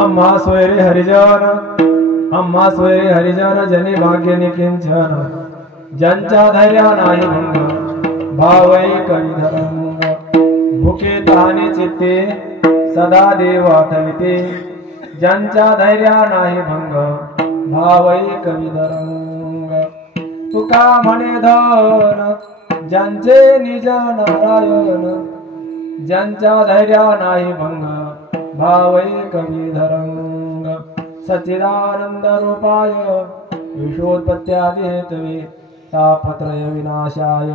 अम्मा सोयरे हरिजन, अम्मा सोयरे हरिजन, जनी भाग्य निकिंचन, ज्यांच्या धैर्या नाही भंग भावै कविधरंग, भुके तहाने चित्ते सदा देव आठविते, ज्यांच्या धैर्या नाही भंग भावै कविधरंग, तुका म्हणे धन ज्यांचे निज नारायण, ज्यांच्या धैर्या नाही भंग भावै कविधरंग, सच्चिदानंद रूपाय विश्वोत्पत्त्यादि हेतवे तापत्रय विनाशाय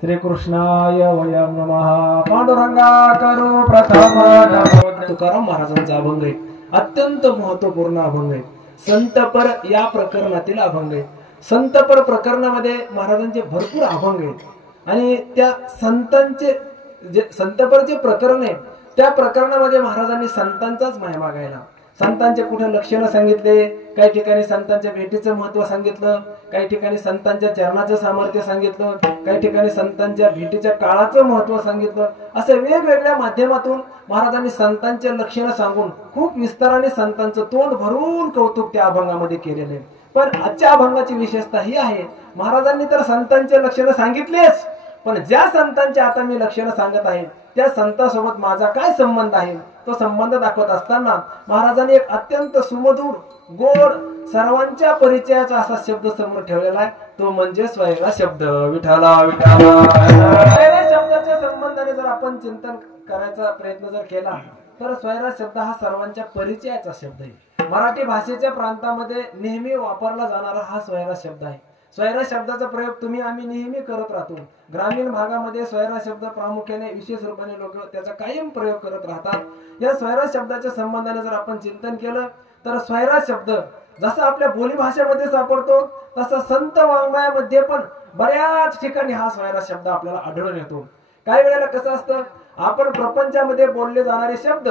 श्रीकृष्णाय वयं नमः। पांडुरंगा करू प्रथम नमो। तुकाराम महाराजांचा अभंग आहे, अत्यंत महत्वपूर्ण अभंग आहे, संतपर या प्रकरणातील अभंग आहे। संतपर प्रकरणामध्ये महाराजांचे भरपूर अभंग आहेत आणि त्या संतांचे जे संतपरचे प्रकरण आहे त्या प्रकरणामध्ये महाराजांनी संतांचाच महिमा गायला, संतांचे कुठे लक्षण सांगितले, काही ठिकाणी संतांच्या भेटीचं महत्व सांगितलं, काही ठिकाणी संतांच्या चरणाचं सामर्थ्य सांगितलं, काही ठिकाणी संतांच्या भेटीच्या काळाचं महत्व सांगितलं, असे वेगवेगळ्या माध्यमातून महाराजांनी संतांचे लक्षण सांगून खूप विस्ताराने संतांचं तोंड भरून कौतुक त्या अभंगामध्ये केलेले। पण आजच्या अभंगाची विशेषता ही आहे, महाराजांनी तर संतांचे लक्षण सांगितलेच, पण ज्या संतांचे आता मी लक्षण सांगत आहे त्या संतांसोबत माझा काय संबंध आहे तो संबंध दाखवत असताना महाराजांनी एक अत्यंत सुमधुर गोड सर्वांच्या परिचयाचा असा शब्द समोर ठेवलेला आहे, तो म्हणजे स्वैरा शब्द। विठाला विठाला स्वैरा शब्दाच्या संबंधाने जर आपण चिंतन करायचा प्रयत्न जर केला तर स्वैरा शब्द हा सर्वांच्या परिचयाचा शब्द आहे। मराठी भाषेच्या प्रांतामध्ये नेहमी वापरला जाणारा हा स्वैरा शब्द आहे। स्वैरा शब्दाचा प्रयोग तुम्ही आम्ही नेहमी करत राहतो। ग्रामीण भागामध्ये स्वैरा शब्द प्रामुख्याने विशेष रूपाने लोक त्याचा कायम प्रयोग करत राहतात। या स्वैरा शब्दाच्या संबंधाने जर आपण चिंतन केलं तर स्वैरा शब्द जसा आपल्या बोली भाषेमध्ये सापडतो तसा संत वाङ्मयामध्ये पण बऱ्याच ठिकाणी हा स्वैरा शब्द आपल्याला आढळून येतो। काही वेळेला कसं असतं, आपण प्रपंचामध्ये बोलले जाणारे शब्द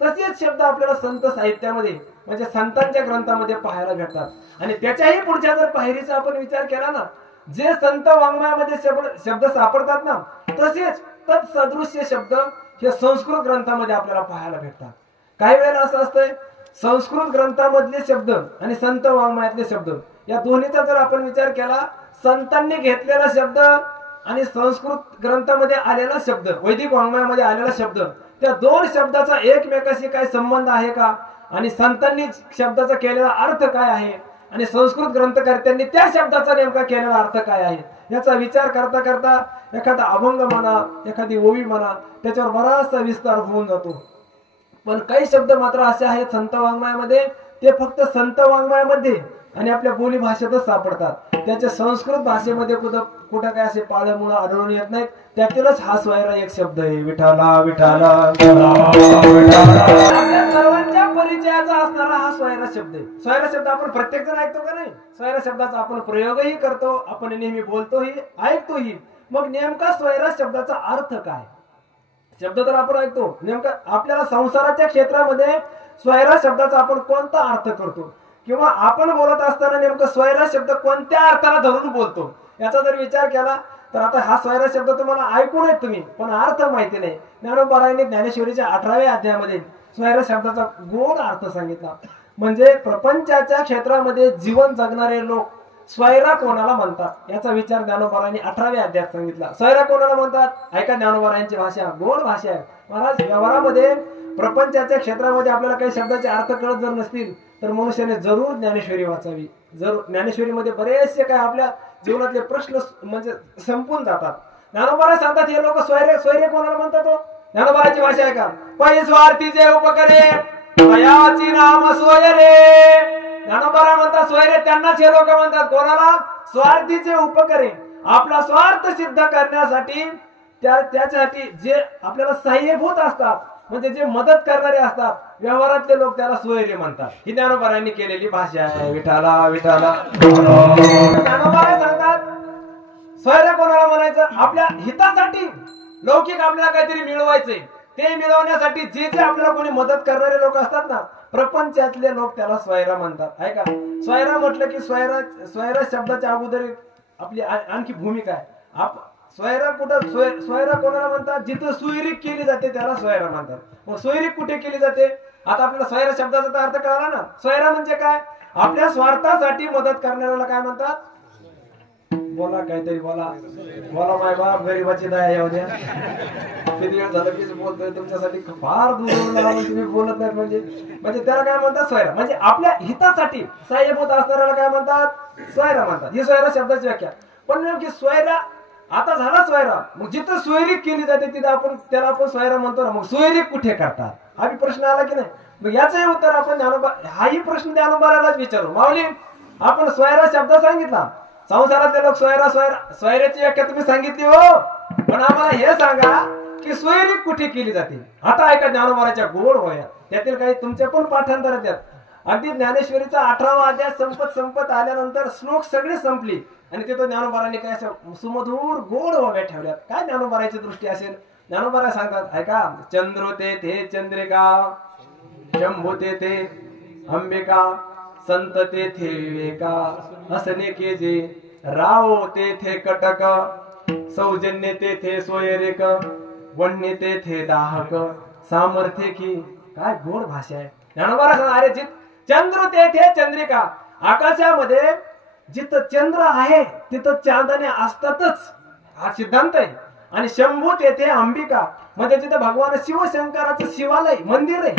तसेच शब्द आपल्याला संत साहित्यामध्ये म्हणजे संतांच्या ग्रंथामध्ये पाहायला भेटतात आणि त्याच्याही पुढच्या जर पायरीचा आपण विचार केला ना, जे संत वाङ्मयामध्ये शब्द सापडतात ना तसेच तत्सदृश्य शब्द हे संस्कृत ग्रंथामध्ये आपल्याला पाहायला भेटतात। काही वेळेला असं असतंय, संस्कृत ग्रंथामधले शब्द आणि संत वाङ्मयातले शब्द या दोन्हीचा जर आपण विचार केला, संतांनी घेतलेला शब्द आणि संस्कृत ग्रंथामध्ये आलेला शब्द, वैदिक वाङ्मयामध्ये आलेला शब्द, त्या दोन शब्दाचा एकमेकाशी काय संबंध आहे का, आणि संतांनी शब्दाचा केलेला अर्थ काय आहे आणि संस्कृत ग्रंथकर्त्यांनी त्या शब्दाचा नेमका केलेला अर्थ काय आहे याचा विचार करता करता एखादा अभंग म्हणा, एखादी ओवी म्हणा, त्याच्यावर बराचसा विस्तार होऊन जातो। पण काही शब्द मात्र असे आहेत संत वाङ्मयामध्ये, ते फक्त संत वाङ्मयामध्ये आणि आपल्या बोली भाषेतच सापडतात, त्याच्या संस्कृत भाषेमध्ये कुठं काय असे पाळमुळं आढळून येत नाहीत। त्यातीलच हा स्वैरा एक शब्द आहे, विठाला विठाला। आपल्या सर्वांच्या परिचयाचा असणारा हा स्वैरा शब्द आहे। स्वैरा शब्द आपण प्रत्येक जण ऐकतो का नाही? स्वैरा शब्दाचा आपण प्रयोगही करतो, आपण नेहमी बोलतोही ऐकतोही। मग नेमका स्वैरा शब्दाचा अर्थ काय? शब्द तर आपण ऐकतो, नेमका आपल्याला संसाराच्या क्षेत्रामध्ये स्वैरा शब्दाचा आपण कोणता अर्थ करतो किंवा आपण बोलत असताना नेमकं स्वैरा शब्द कोणत्या अर्थाला धरून बोलतो याचा जर विचार केला तर आता हा स्वैरा शब्द तुम्हाला ऐकून आहे तुम्ही, पण अर्थ माहिती नाही। ज्ञानोबारायांनी ज्ञानेश्वरीच्या 18व्या अध्यायामध्ये स्वैरा शब्दाचा गोड अर्थ सांगितला, म्हणजे प्रपंचाच्या क्षेत्रामध्ये जीवन जगणारे लोक स्वैरा कोणाला म्हणतात याचा विचार ज्ञानोबारायांनी 18व्या अध्यायात सांगितला। स्वैरा कोणाला म्हणतात? ऐका, ज्ञानोबारायांची भाषा गोड भाषा आहे महाराज। व्यवहारामध्ये प्रपंचाच्या क्षेत्रामध्ये आपल्याला काही शब्दाचे अर्थ कळत जर नसतील तर मनुष्याने जरूर ज्ञानेश्वरी वाचावी। जरूर ज्ञानेश्वरीमध्ये बरेचसे काय आपल्या जीवनातले प्रश्न म्हणजे संपून जातात। ज्ञानोबा सांगतात हे लोक स्वैरे कोणाला म्हणतात? ज्ञानोबाची भाषा आहे का? पै स्वार्थीचे उपकरे तयाची नाम स्वैरे। ज्ञानोबा म्हणतात स्वैरे त्यांनाच हे लोक म्हणतात, कोणाला? स्वार्थीचे उपकरे, आपला स्वार्थ सिद्ध करण्यासाठी त्याच्यासाठी जे आपल्याला सहाय्यभूत असतात म्हणजे जे मदत करणारे असतात व्यवहारातले लोक त्याला स्वैरे म्हणतात। ही ज्ञानोबारायांनी केलेली भाषा आहे। विठाला विठाला। ज्ञानोबा सांगतात स्वैर कोणाला म्हणायचं? आपल्या हितासाठी, लौकिक आपल्याला काहीतरी मिळवायचंय ते मिळवण्यासाठी जे जे आपल्याला कोणी मदत करणारे लोक असतात ना, प्रपंचातले लोक त्याला स्वैरा म्हणतात। ऐका, स्वैरा म्हटलं की स्वैरा शब्दाच्या अगोदर आपली आणखी भूमिका आहे। स्वैरा कुठं स्वैरा कोणाला म्हणतात? जिथं सोयरीक केली जाते त्याला स्वैरा म्हणतात। मग सोयरीक कुठे केली जाते? आता आपल्याला स्वैर शब्दाचा अर्थ कळाला ना. स्वैर म्हणजे काय? आपल्या स्वार्थासाठी मदत करणाऱ्याला काय म्हणतात? बोला काहीतरी बोला. बोला माय बाप, गरीबाची दया येऊ द्या. किती वेळ झालं की बोलतोय तुमच्यासाठी, फार दूर तुम्ही बोलत नाही. म्हणजे त्याला काय म्हणतात? स्वैर. म्हणजे आपल्या हितासाठी सहाय्यभूत असणाऱ्याला काय म्हणतात? स्वैर म्हणतात. ही स्वैर शब्दाची व्याख्या. पण नेमकी स्वैरा आता झाला स्वैरा, मग जिथं सोयरीक केली जाते तिथं त्याला आपण स्वैरा म्हणतो ना. मग सोयरीक कुठे करतात हा प्रश्न आला की नाही? मग याचंही उत्तर आपण हाही प्रश्न ज्ञानोबारालाच विचारू. माऊली, आपण स्वैरा शब्द सांगितला, संसारातले लोक स्वैराची व्याख्या तुम्ही सांगितली हो, पण आम्हाला हे सांगा की सोयरीक कुठे केली जाते. आता ऐका ज्ञानोबाराच्या गोड होया, त्यातील काही तुमच्या पण पाठांतर द्या. अगदी ज्ञानेश्वरीचा 18वा अध्याय संपत आल्यानंतर श्लोक सगळी संपली आणि तिथं ज्ञानोबारांनी काय सुमधूर गोड ओव्या ठेवल्यात. काय ज्ञानोबाराची दृष्टी असेल? ज्ञानोबारा सांगतात ऐका. चंद्रो ते चंद्रिका, शंभू ते अंबिका, संत तेथे विवेका, असने के जे राव तेथे कटक, सौजन्य तेथे सोयरेक, वन्य तेथे दाहक, सामर्थ्य की. काय गोड भाषा आहे. ज्ञानोबारा सांगा, अरे चंद्र तेथे चंद्रिका, आकाशामध्ये जिथं चंद्र आहे तिथं चांदणे असतातच, हा सिद्धांत आहे. आणि शंभू तेथे अंबिका, म्हणजे जिथं भगवान शिवशंकराचं शिवालय मंदिर आहे,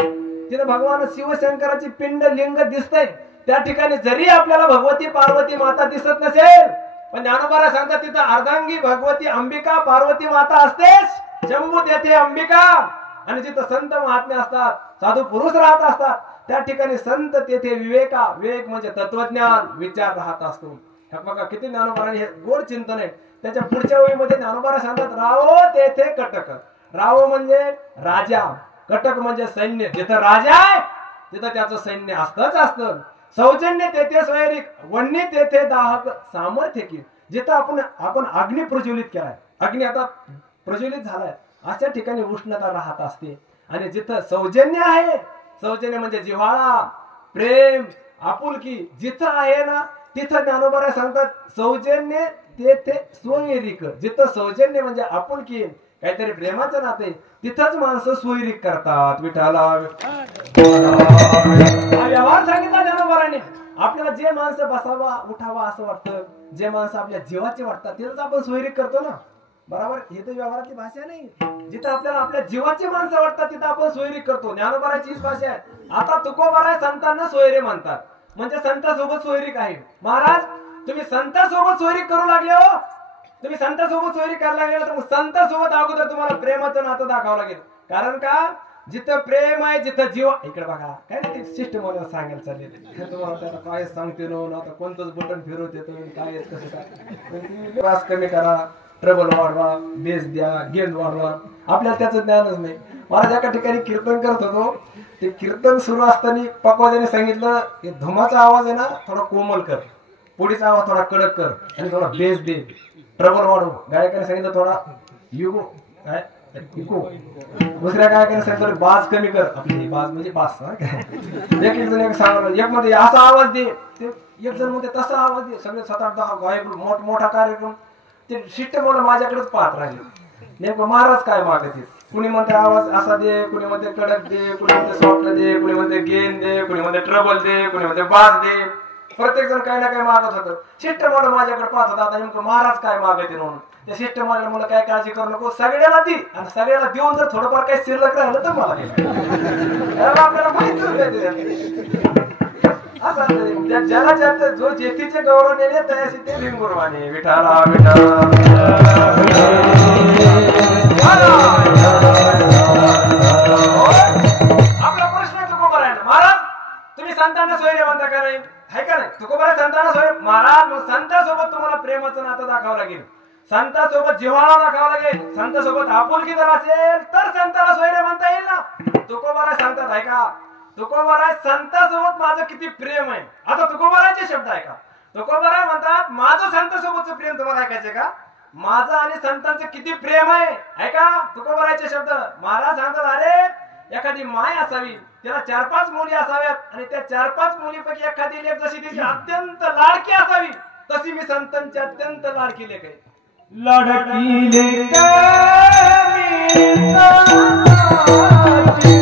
तिथं भगवान शिवशंकराची पिंड लिंग दिसतंय, त्या ठिकाणी जरी आपल्याला भगवती पार्वती माता दिसत नसेल, पण ज्ञानोबारा सांगतात तिथं अर्धांगी भगवती अंबिका पार्वती माता असतेच. शंभू तेथे अंबिका. आणि जिथं संत महात्मे असतात, साधू पुरुष राहत असतात, त्या ठिकाणी संत तेथे विवेका. विवेक म्हणजे तत्वज्ञान, विचार राहत असतो. बघा किती ज्ञानोबारांनी हे गोड चिंतन आहे. त्याच्या पुढच्या वेळीमध्ये ज्ञानोबारा सांगतात रावो तेथे कटक. रावो म्हणजे राजा, कटक म्हणजे सैन्य. जिथं राजा आहे तिथं त्याचं सैन्य असतं. सौजन्य तेथे स्वैरिक, वन्य तेथे दाहक, सामर्थ्य की. जिथं आपण अग्नी प्रज्वलित केलाय, अग्नी आता प्रज्वलित झालाय, अशा ठिकाणी उष्णता राहत असते. आणि जिथं सौजन्य आहे, सौजन्य म्हणजे जिव्हाळा, प्रेम, आपुलकी जिथं आहे ना, तिथं ज्ञानोबारा सांगतात सौजन्य तेथे सोयरीक. जिथं सौजन्य म्हणजे आपुलकी, काहीतरी प्रेमाचं नाते, तिथंच माणसं सोयरीक करतात. विठाला व्यवहार सांगितला ज्ञानोबाराने. आपल्याला जे माणसं बसावा उठावा असं वाटतं, जे माणसं आपल्या जीवाचे वाटतात, तिथंच आपण सोयरीक करतो ना. बरोबर. हे तर व्यवहाराची भाषा नाही. जिथं आपल्याला आपल्या जीवाची माणसं वाटतात तिथं आपण सोयरीक करतो. ज्ञानोबाराची हीच भाषा आहे. आता तुकोबारा संतांना सोयरे म्हणतात, म्हणजे संतांसोबत सोयरीक आहे. महाराज, तुम्ही संतांसोबत सोयरीक करू लागले हो. तुम्ही संतांसोबत सोयरीक करायला लागले तर संतांसोबत अगोदर तुम्हाला प्रेमाचं नातं दाखवावं लागेल. कारण का? जिथं प्रेम आहे, जिथं जीव. इकडे बघा काय ते सिस्टम मला सांगायला चालले तुम्हाला. त्याला काय सांगते नो, आता कोणतंच बटन फिरवत येतो, काय कसं काय. पास कमी करा, ट्रबल वाढवा, बेस द्या, गेंद वाढवा, आपल्याला त्याचं ज्ञानच नाही. महाराज एका ठिकाणी कीर्तन करत होतो. ते कीर्तन सुरू असताना पकवाजाने सांगितलं की धुमाचा आवाज आहे ना थोडा कोमल कर, पुढीचा आवाज थोडा कडक कर आणि थोडा बेस दे, ट्रबल वाढव. गायकाने सांगितलं थोडा युगो काय इको. दुसऱ्या गायकाने सांगितलं बाज कमी कर. आपली बाज म्हणजे बास. एक जण एक सांगलं, एक मध्ये असा आवाज दे, एक जण मध्ये तसा आवाज दे. सगळे 7-8-10 गायक मोठा कार्यक्रम. ते शिट्टे मला माझ्याकडेच पाहत राहिले. नेमकं महाराज काय मागते. कुणी म्हणते आवाज असा दे, कुणी म्हणते कडक दे, कुणी म्हणते सॉफ्ट दे, कुणी म्हणते गेन दे, कुणी म्हणते ट्रबल दे, कुणी म्हणते बास दे. प्रत्येक जण काही ना काही मागत होतं. शिट्टे मला माझ्याकडे पाहत होता. आता नेमकं महाराज काय मागते म्हणून. त्या शिट्टे मला मुलं काय काळजी करू नको, सगळ्याला दे, आणि सगळ्याला देऊन जर थोडंफार काही शिल्लक राहिलं तर मला आपल्याला माहिती. ज्याला ज्याचं जो जेथीचे गौरव नेले तयासी ते भिंगुरवाने. विठाला विठाला. आपला प्रश्न तुकोबारा आहे. महाराज, तुम्ही संतांना सोयरे म्हणता का नाही? आहे का नाही? तुकोबारा संतांना सोयरे. महाराज, मग संतांसोबत तुम्हाला प्रेमाचं नातं दाखवावं लागेल, संतांसोबत जिव्हाळा दाखवावा लागेल, संतांसोबत आपुलकी जर असेल तर संताला सोयरे म्हणता येईल ना. तुकोबारा सांगतात ऐका, तुकोबारा संतांसोबत माझं किती प्रेम आहे. आता तुकोबाराचे शब्द ऐका. तुकोबारा म्हणतात माझं संतांसोबतचं प्रेम तुम्हाला ऐकायचंय का? माझं आणि संतांचं किती प्रेम आहे ऐका. तुकोबाराचे शब्द. महाराज सांगतात अरे एखादी माय असावी, त्याला 4-5 मुली असाव्यात, आणि त्या 4-5 मुलीपैकी एखादी लेक जशी तिची अत्यंत लाडकी असावी, तशी मी संतांची अत्यंत लाडकी लेक आहे. लाडकी लेक लाडकी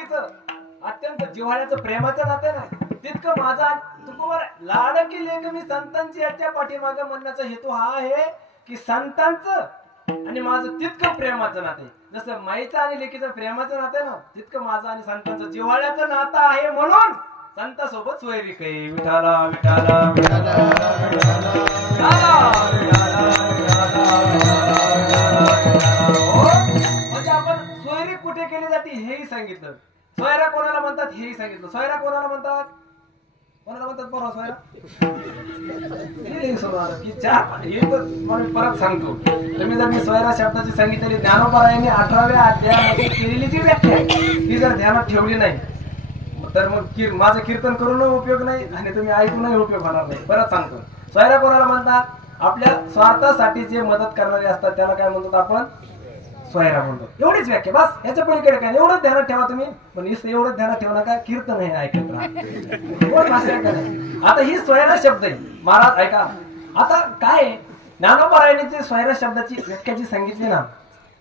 लाडकीचं अत्यंत जिव्हाळ्याचं प्रेमाचं नातं ना तितकं माझा तुकोबर लाडकी लेख मी संतांची याच्या पाठीमागे म्हणण्याचा हेतू हा आहे की संतांचं आणि माझं तितकं प्रेमाचं नातं आहे. जसं माईचं आणि लेकीचं प्रेमाचं नातं ना तितकं माझं आणि संतांचं जिव्हाळ्याचं नातं आहे म्हणून संतांसोबत सोयरी काही विठाला विठाला विठाला म्हणजे आपण सोयरी कुठे केली जाते हेही सांगितलं. सोयरा कोणाला म्हणतात हेही सांगितलं. सोयरा कोणाला म्हणतात बरं सोयरा की चार हे तर मला परत सांगतो. तुम्ही जर मी सोयरा शब्दाची सांगितलेली ज्ञानोबा यांनी 18व्या अध्यायामध्ये केलेली जी व्याख्या आहे ती जर ध्यानात ठेवली नाही तर मग माझं कीर्तन करून उपयोग नाही आणि तुम्ही ऐकूनही उपयोग होणार नाही. परत सांगतो. सोयरा कोणाला म्हणतात? आपल्या स्वार्थासाठी जे मदत करणारे असतात त्याला काय म्हणतात आपण? सोयरा म्हणतो. एवढीच व्याख्या बस. याच्या पलीकडे काय एवढंच ध्यानात ठेवा तुम्ही. पण एवढंच ध्यानात ठेवा नका कीर्तन हे ऐकत राहा. आता ही सोयरा शब्द आहे. महाराज ऐका आता काय ज्ञानोबा जे सोयरा शब्दाची व्याख्या जी सांगितली ना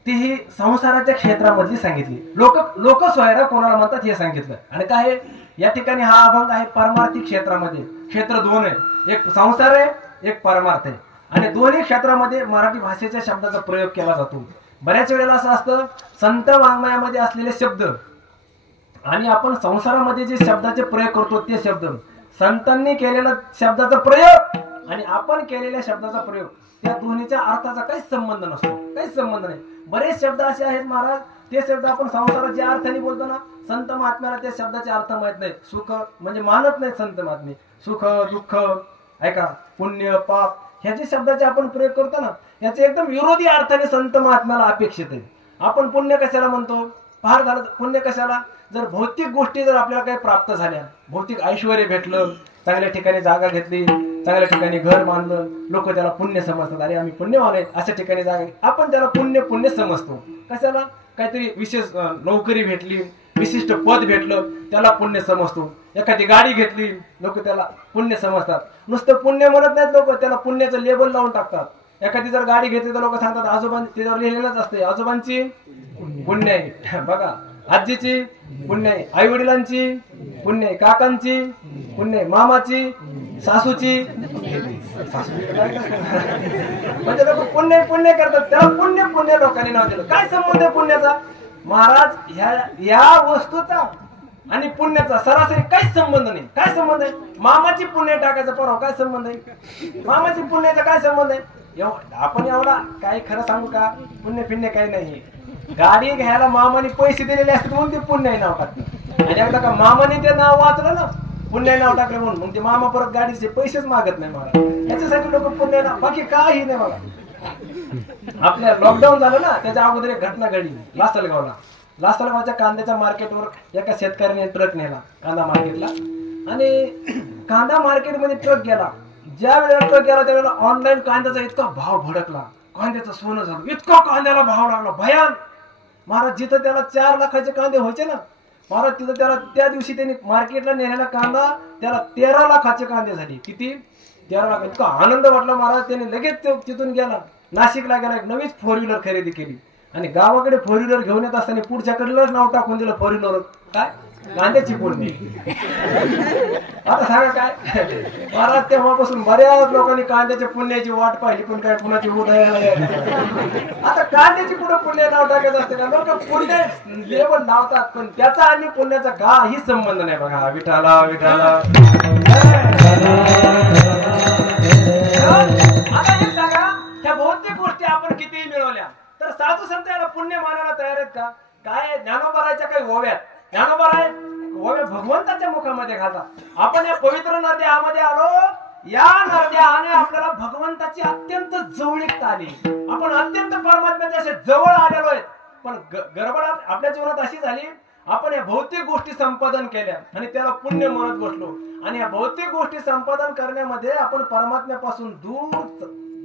ती ही संसाराच्या क्षेत्रामधली सांगितली. लोक सोयरा कोणाला म्हणतात हे सांगितलं. आणि काय या ठिकाणी हा अभंग आहे परमार्थिक क्षेत्रामध्ये. क्षेत्र दोन आहे. एक संसार आहे एक परमार्थ आहे. आणि दोन्ही क्षेत्रामध्ये मराठी भाषेच्या शब्दाचा प्रयोग केला जातो. बऱ्याच वेळेला असं असतं संत वाङ्मयामध्ये असलेले शब्द आणि आपण संसारामध्ये जे शब्दाचे प्रयोग करतो ते शब्द संतांनी केलेला शब्दाचा प्रयोग आणि आपण केलेल्या शब्दाचा प्रयोग त्या दोन्हीच्या अर्थाचा काहीच संबंध नसतो. काहीच संबंध नाही. बरेच शब्द असे आहेत महाराज ते शब्द आपण संसारात ज्या अर्थाने बोलतो ना संत महात्म्याला त्या शब्दाचे अर्थ माहित नाही. सुख म्हणजे मानत नाही संत महात्मे. सुख दुःख ऐका पुण्य पाप ह्याचे शब्दाचे आपण प्रयोग करतो ना याचे एकदम विरोधी अर्थाने संत महात्म्याला अपेक्षित आहे. आपण पुण्य कशाला म्हणतो? फार झालं पुण्य कशाला? जर भौतिक गोष्टी जर आपल्याला काही प्राप्त झाल्या भौतिक ऐश्वर्य भेटलं चांगल्या ठिकाणी जागा घेतली चांगल्या ठिकाणी घर बांधलं लोक त्याला पुण्य समजतात. अरे आम्ही पुण्यवान आहेत अशा ठिकाणी जागा आपण त्याला पुण्य समजतो. कशाला? काहीतरी विशेष नोकरी भेटली विशिष्ट पद भेटलं त्याला पुण्य समजतो. एखादी गाडी घेतली लोक त्याला पुण्य समजतात. नुसतं पुण्य म्हणत नाहीत लोक त्याला पुण्याचं लेबल लावून टाकतात. एखादी जर गाडी घेतली तर लोक सांगतात आजोबांची त्याच्यावर लिहिलेलंच असते आजोबांची पुण्य आहे बघा आजीची पुण्य आहे आई वडिलांची पुण्य आहे काकांची पुण्य आहे मामाची सासूची म्हणजे लोक पुण्य करतात. त्याला पुण्य लोकांनी नाव दिलं. काय संबंध आहे पुण्याचा? महाराज या वस्तूचा आणि पुण्याचा सरासरी काहीच संबंध नाही. काय संबंध आहे? मामाची पुण्य टाकायचा परवा काय संबंध आहे? मामाची पुण्याचा काय संबंध आहे? आपण एवढा काय खरं सांगू का पुण्य काही नाही. गाडी घ्यायला मामाने पैसे दिलेले असतात म्हणून ते पुण्य नाव टाकतात. आणि एकदा का मामाने ते नाव वाचलं ना पुण्य नाव टाकलं म्हणून मग ते मामा परत गाडीचे पैसेच मागत नाही मला. याच्यासाठी लोक पुण्य नाव बाकी काही नाही मला. आपल्या लॉकडाऊन झालं ना त्याच्या अगोदर एक घटना घडली लासलगावच्या कांद्याच्या मार्केटवर एका शेतकऱ्याने ट्रक नेला कांदा मार्केटला आणि कांदा मार्केटमध्ये ट्रक गेला. ज्या वेळेला ट्रक गेला त्यावेळेला ऑनलाईन कांद्याचा इतका भाव भडकला कांद्याचं सोनं झालं इतका कांद्याला भाव लागला भयान. महाराज जिथं त्याला 4 लाखाचे कांदे व्हायचे ना महाराज तिथं त्याला त्या दिवशी त्यांनी मार्केटला नेलेला कांदा त्याला 13 लाखाचे कांदे झाले. किती? 13 लाख. इतका आनंद वाटला महाराज. त्याने लगेच तिथून गेला नाशिकला गेला एक नवीच 4 व्हीलर खरेदी केली आणि गावाकडे 4 व्हीलर घेऊन येत असताना पुढच्याकडलं नाव टाकून दिलं 4 व्हीलर काय कांद्याची पुण्य. आता सांगा काय महाराज तेव्हापासून बऱ्याच लोकांनी कांद्याच्या पुण्याची वाट पाहिली पण काय कुणाची उदय. आता कांद्याची पुढे पुण्य नाव टाकायचं असते का? लोक पुण्य लेबल लावतात पण त्याचा आणि पुण्याचा काही संबंध नाही. बघा विठाला विठाला. आता हे सांगा त्या भौतिक गोष्टी आपण कितीही मिळवल्या तर साधू संत याला पुण्य मानायला तयार आहेत का? काय ज्ञानोबाराच्या काही ओव्यात ज्ञानोबाराय ओव्या भगवंताच्या मुखामध्ये घालतात. आपण या पवित्र नद्यामध्ये आलो या नद्याने आपल्याला भगवंताची अत्यंत जवळीकता आली. आपण अत्यंत परमात्म्याच्या असे जवळ आलेलो आहेत. पण गडबड आपल्या जीवनात अशी झाली आपण या भौतिक गोष्टी संपादन केल्या आणि त्याला पुण्य म्हणत बसलो आणि या भौतिक गोष्टी संपादन करण्यामध्ये आपण परमात्म्यापासून दूर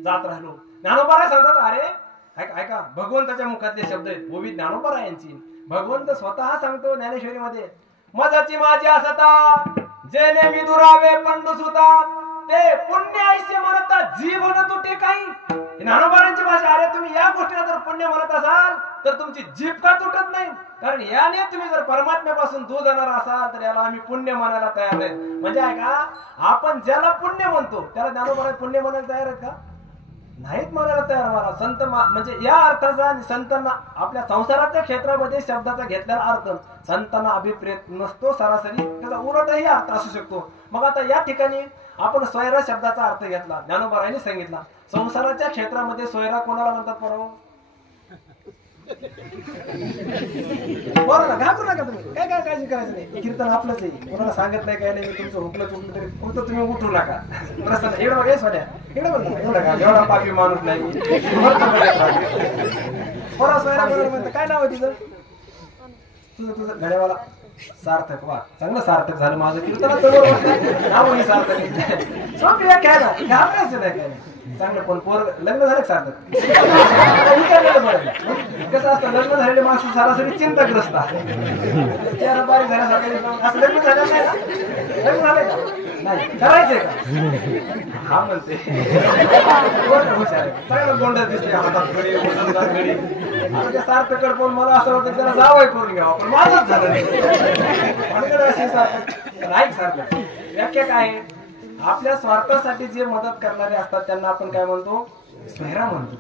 जात राहिलो. ज्ञानोबाराय सांगतात अरे ऐका भगवंताच्या मुखातले शब्द आहेत ओवी ज्ञानोबाराय यांची. भगवंत स्वतः सांगतो ज्ञानेश्वरीमध्ये मजाची माझी असता जेने मी दुरावे पंडू सुता ते पुण्य ऐसे म्हणतात जीवन तुटे काही. ज्ञानोबारांची भाषा. अरे तुम्ही या गोष्टीला जर पुण्य म्हणत असाल तर तुमची जीभ का तुटत नाही? कारण याने तुम्ही जर परमात्म्यापासून दूर जाणार असाल तर याला आम्ही पुण्य म्हणायला तयार नाही. म्हणजे आहे का, आपण ज्याला पुण्य म्हणतो त्याला ज्ञानोबा पुण्य म्हणायला तयार आहेत का? नाहीत म्हणायला तयार. मला संत म्हणजे या अर्थाचा संतांना आपल्या संसाराच्या क्षेत्रामध्ये शब्दाचा घेतलेला अर्थ संतांना अभिप्रेत नसतो. सरासरी त्याचा उलटही अर्थ असू शकतो. मग आता या ठिकाणी आपण स्वैरा शब्दाचा अर्थ घेतला, ज्ञानोबारांनी सांगितला. संसाराच्या क्षेत्रामध्ये स्वैरा कोणाला म्हणतात बरोबर? बरोबर, घाबरू नका तुम्ही, काय काय काळजी करायचं नाही. कीर्तन आपलंच आहे, कोणाला सांगत नाही काय नाही. मी तुमचं हुकलं चुकलं तरी फक्त तुम्ही उठू नका. प्रसन्न एवढं बघा सोड्या, एवढं म्हणता एवढं का, एवढा पापी माणूस नाही. बरोबर स्वैरा बरोबर म्हणतं. काय नाव आहे तुझं? तुझं गड्यावाला सार्थक. वा, चांगलं सार्थक झालं माझं कीर्तनाचं. बरोबर नाव सार्थक. स्वामी काय ना घाबरायचं नाही काय नाही. चांगलं. पण पोर लग्न झालं सार्थक? कसं असतं, लग्न झालेले माणसं सरासरी चिंताग्रस्त असतात. चेहरा बारीक झाल्यासारखं. असं लग्न झालं नाही ना? लग्न झालंय का? नाही. करायचंय का? हा म्हणते. हुशार आहे, चांगलं गोंडच दिसते. हातात घडी, बोटात घडी. आता त्या सार्थकड पण मला असं वाटतं त्याला जावंय करून घ्यावं, पण माझंच झालं नाही. अशी सार्थक ऐक सार्थक व्याख्या काय आहे? आपल्या स्वार्थासाठी जे मदत करणारे असतात त्यांना आपण काय म्हणतो? स्वैरा म्हणतो.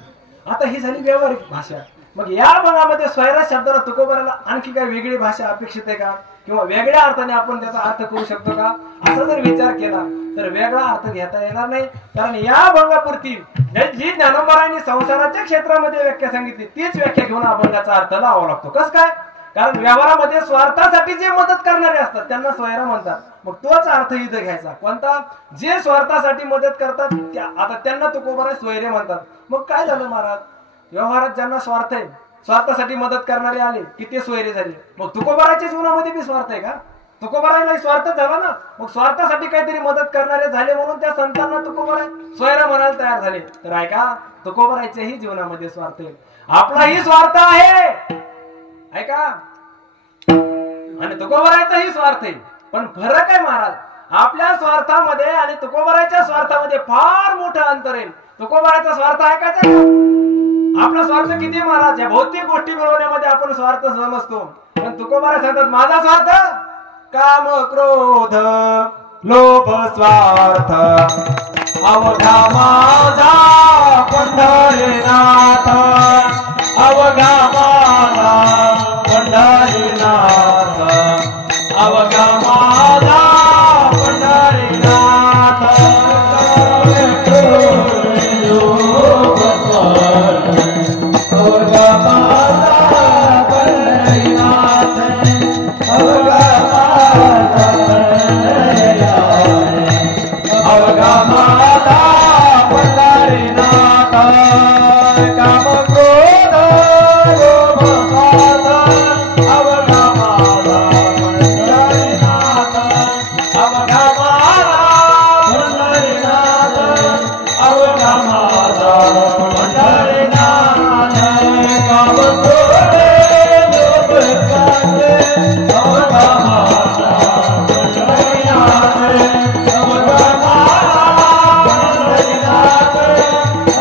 आता ही झाली व्यावहारिक भाषा. मग या भागामध्ये स्वैरा शब्दाला तुकोबाराला आणखी काही वेगळी भाषा अपेक्षित आहे का? किंवा वेगळ्या अर्थाने आपण त्याचा अर्थ करू शकतो का? असा जर विचार केला तर वेगळा अर्थ घेता येणार नाही. कारण या भंगापुरती जी ज्ञानोबारांनी संसाराच्या क्षेत्रामध्ये व्याख्या सांगितली तीच व्याख्या घेऊन अभंगाचा अर्थ लावावा लागतो. कसं काय? कारण व्यवहारामध्ये स्वार्थासाठी जे मदत करणारे असतात त्यांना स्वैरा म्हणतात. मग तोच अर्थ इथं घ्यायचा. कोणता? जे स्वार्थासाठी मदत करतात आता त्यांना तुकोबारा स्वैरे म्हणतात. मग काय झालं महाराज? व्यवहारात ज्यांना स्वार्थ आहे, स्वार्थासाठी मदत करणारे आले की ते स्वैरे झाले. मग तुकोबाराच्या जीवनामध्ये बी स्वार्थ आहे का? तुकोबाराला स्वार्थ झाला ना. मग स्वार्थासाठी काहीतरी मदत करणारे झाले म्हणून त्या संतांना तुकोबारा स्वैरा म्हणायला तयार झाले. तर ऐका, तुकोबाराच्याही जीवनामध्ये स्वार्थ आहे, आपलाही स्वार्थ आहे ऐका, आणि तुकोबाराचाही स्वार्थ आहे. पण फरक आहे महाराज, आपल्या स्वार्थामध्ये आणि तुकोबाराच्या स्वार्थामध्ये फार मोठं अंतर आहे. तुकोबाराचा स्वार्थ ऐकायचा का? आपला स्वार्थ किती महाराज? या भौतिक गोष्टी मिळवण्यामध्ये आपण स्वार्थ समजतो. पण तुकोबारा सांगतात माझा स्वार्थ काम क्रोध लोभ स्वार्थ अवघा माझा पंढरीनाथ, अवघा माझा पंढरीनाथ, अवघा माझा पंढरीनाथ. अवघा माझा पंढरीनाथ, अवघा माझा पंढरीनाथ, अवघा माझा पंढरीनाथ. काम क्रोध लोभ स्वार्थ अवघा माझा पंढरीनाथ, अवघा माझा पंढरीनाथ, अवघा माझा पंढरीनाथ. काम क्रोध लोभ स्वार्थ अवघा माझा पंढरीनाथ, अवघा माझा पंढरीनाथ,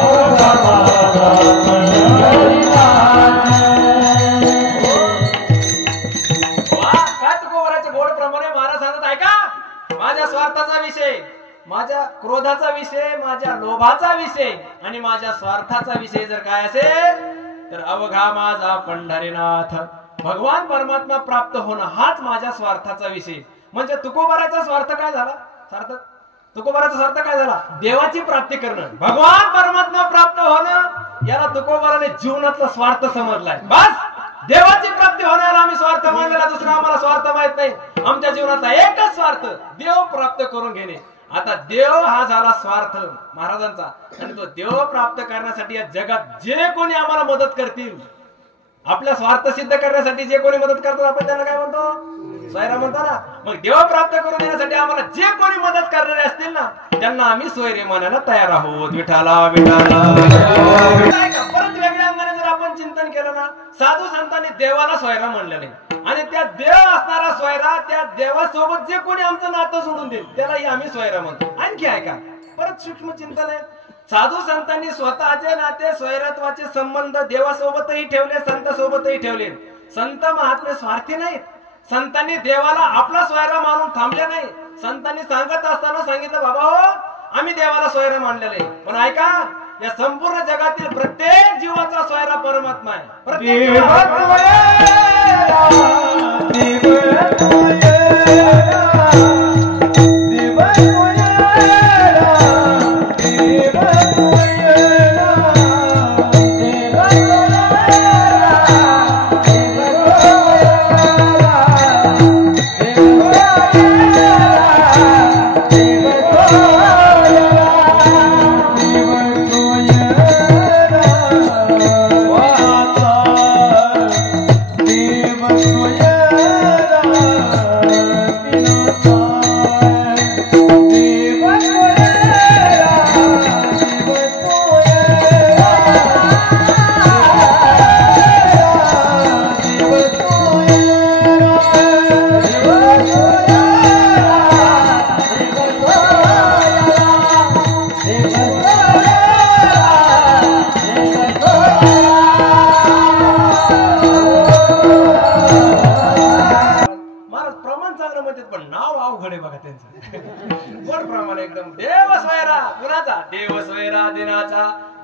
अवघा माझा पंढरीनाथ. काय तुकोबाराच्या गोड प्रमाणे महाराज सांगत ऐका, माझ्या स्वार्थाचा विषय, माझ्या क्रोधाचा विषय, माझ्या लोभाचा विषय आणि माझ्या स्वार्थाचा विषय जर काय असेल तर अवघा माझा पंढरीनाथ, भगवान परमात्मा प्राप्त होणं हाच माझ्या स्वार्थाचा विषय. म्हणजे तुकोबाराचा स्वार्थ काय झाला? सार्थक तुकोबाराचा स्वार्थ काय झाला? देवाची प्राप्ती करणं, भगवान परमात्मा प्राप्त होणं. याला तुकोबाराने जीवनातला स्वार्थ समजलाय. बस देवाची प्राप्ती होण्याला आम्ही स्वार्थ मानलेला, दुसरा आम्हाला स्वार्थ माहित नाही. आमच्या जीवनातला एकच स्वार्थ देव प्राप्त करून घेणे. आता देव हा झाला स्वार्थ महाराजांचा, आणि तो देव प्राप्त करण्यासाठी या जगात जे कोणी आम्हाला मदत करतील, आपला स्वार्थ सिद्ध करण्यासाठी जे कोणी मदत करतात आपण त्यांना काय म्हणतो? स्वैरा म्हणतो ना. मग देव प्राप्त करून देण्यासाठी आम्हाला जे कोणी मदत करणारे असतील ना त्यांना आम्ही स्वैरे म्हणायला तयार आहोत. विठाला विठाला. परत वेगळ्या अंगाने जर आपण चिंतन केलं ना, साधू संतांनी देवाला स्वैरा म्हणलं नाही, आणि त्या देव असणारा स्वैरा, त्या देवासोबत जे कोणी आमचं नातं जोडून देईल त्यालाही आम्ही स्वैरा म्हणतो. आणखी ऐका, परत सूक्ष्म चिंतन आहे. साधू संतांनी स्वतःचे नाते स्वैरत्वाचे संबंध देवासोबतही ठेवले, संत सोबतही ठेवले. संत महात्मे स्वार्थी नाहीत. संतांनी देवाला आपला सोयरा मानून थांबले नाही. संतांनी सांगत असताना सांगितलं, बाबा हो आम्ही देवाला सोयरा मानलेले, पण ऐका या संपूर्ण जगातील प्रत्येक जीवाचा सोयरा परमात्मा आहे. प्रत्येक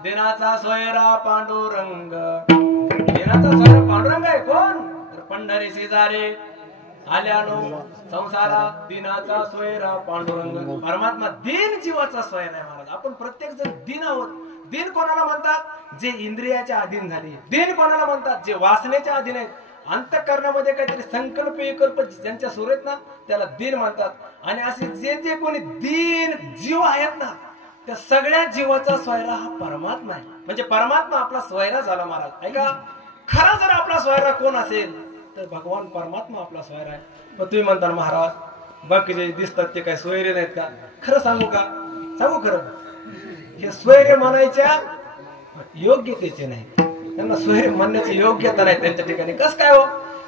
दिनाचा सोयरा पांडुरंग. दिनाचा सोयरा पांडुरंग आहे कोण? तर पंढरी शेजारे आल्यानो संसारा दिनाचा सोयरा पांडुरंग. परमात्मा दिन जीवाचा सोयरा आहे महाराज. आपण प्रत्येक जण दिन आहोत. दिन कोणाला म्हणतात? जे इंद्रियाच्या अधीन झाले. दिन कोणाला म्हणतात? जे वासनेच्या अधीन आहेत. अंतःकरणामध्ये काहीतरी संकल्प विकल्प ज्यांच्या सुरू आहेत ना त्याला दिन म्हणतात. आणि असे जे जे कोणी दिन जीव आहेत ना त्या सगळ्या जीवाचा सोयरा हा परमात्मा आहे. म्हणजे परमात्मा आपला सोयरा झाला महाराज. ऐका, खरा जर आपला सोयरा कोण असेल तर भगवान परमात्मा आपला सोयरा आहे. मग तुम्ही म्हणता महाराज बाकी जे दिसतात ते काय सोयरे नाहीत का? खरं सांगू का? सांगू खरं, हे सोयरे म्हणायच्या योग्यतेचे नाही. त्यांना सोयरे म्हणण्याची योग्यता नाही त्यांच्या ठिकाणी. कस काय हो?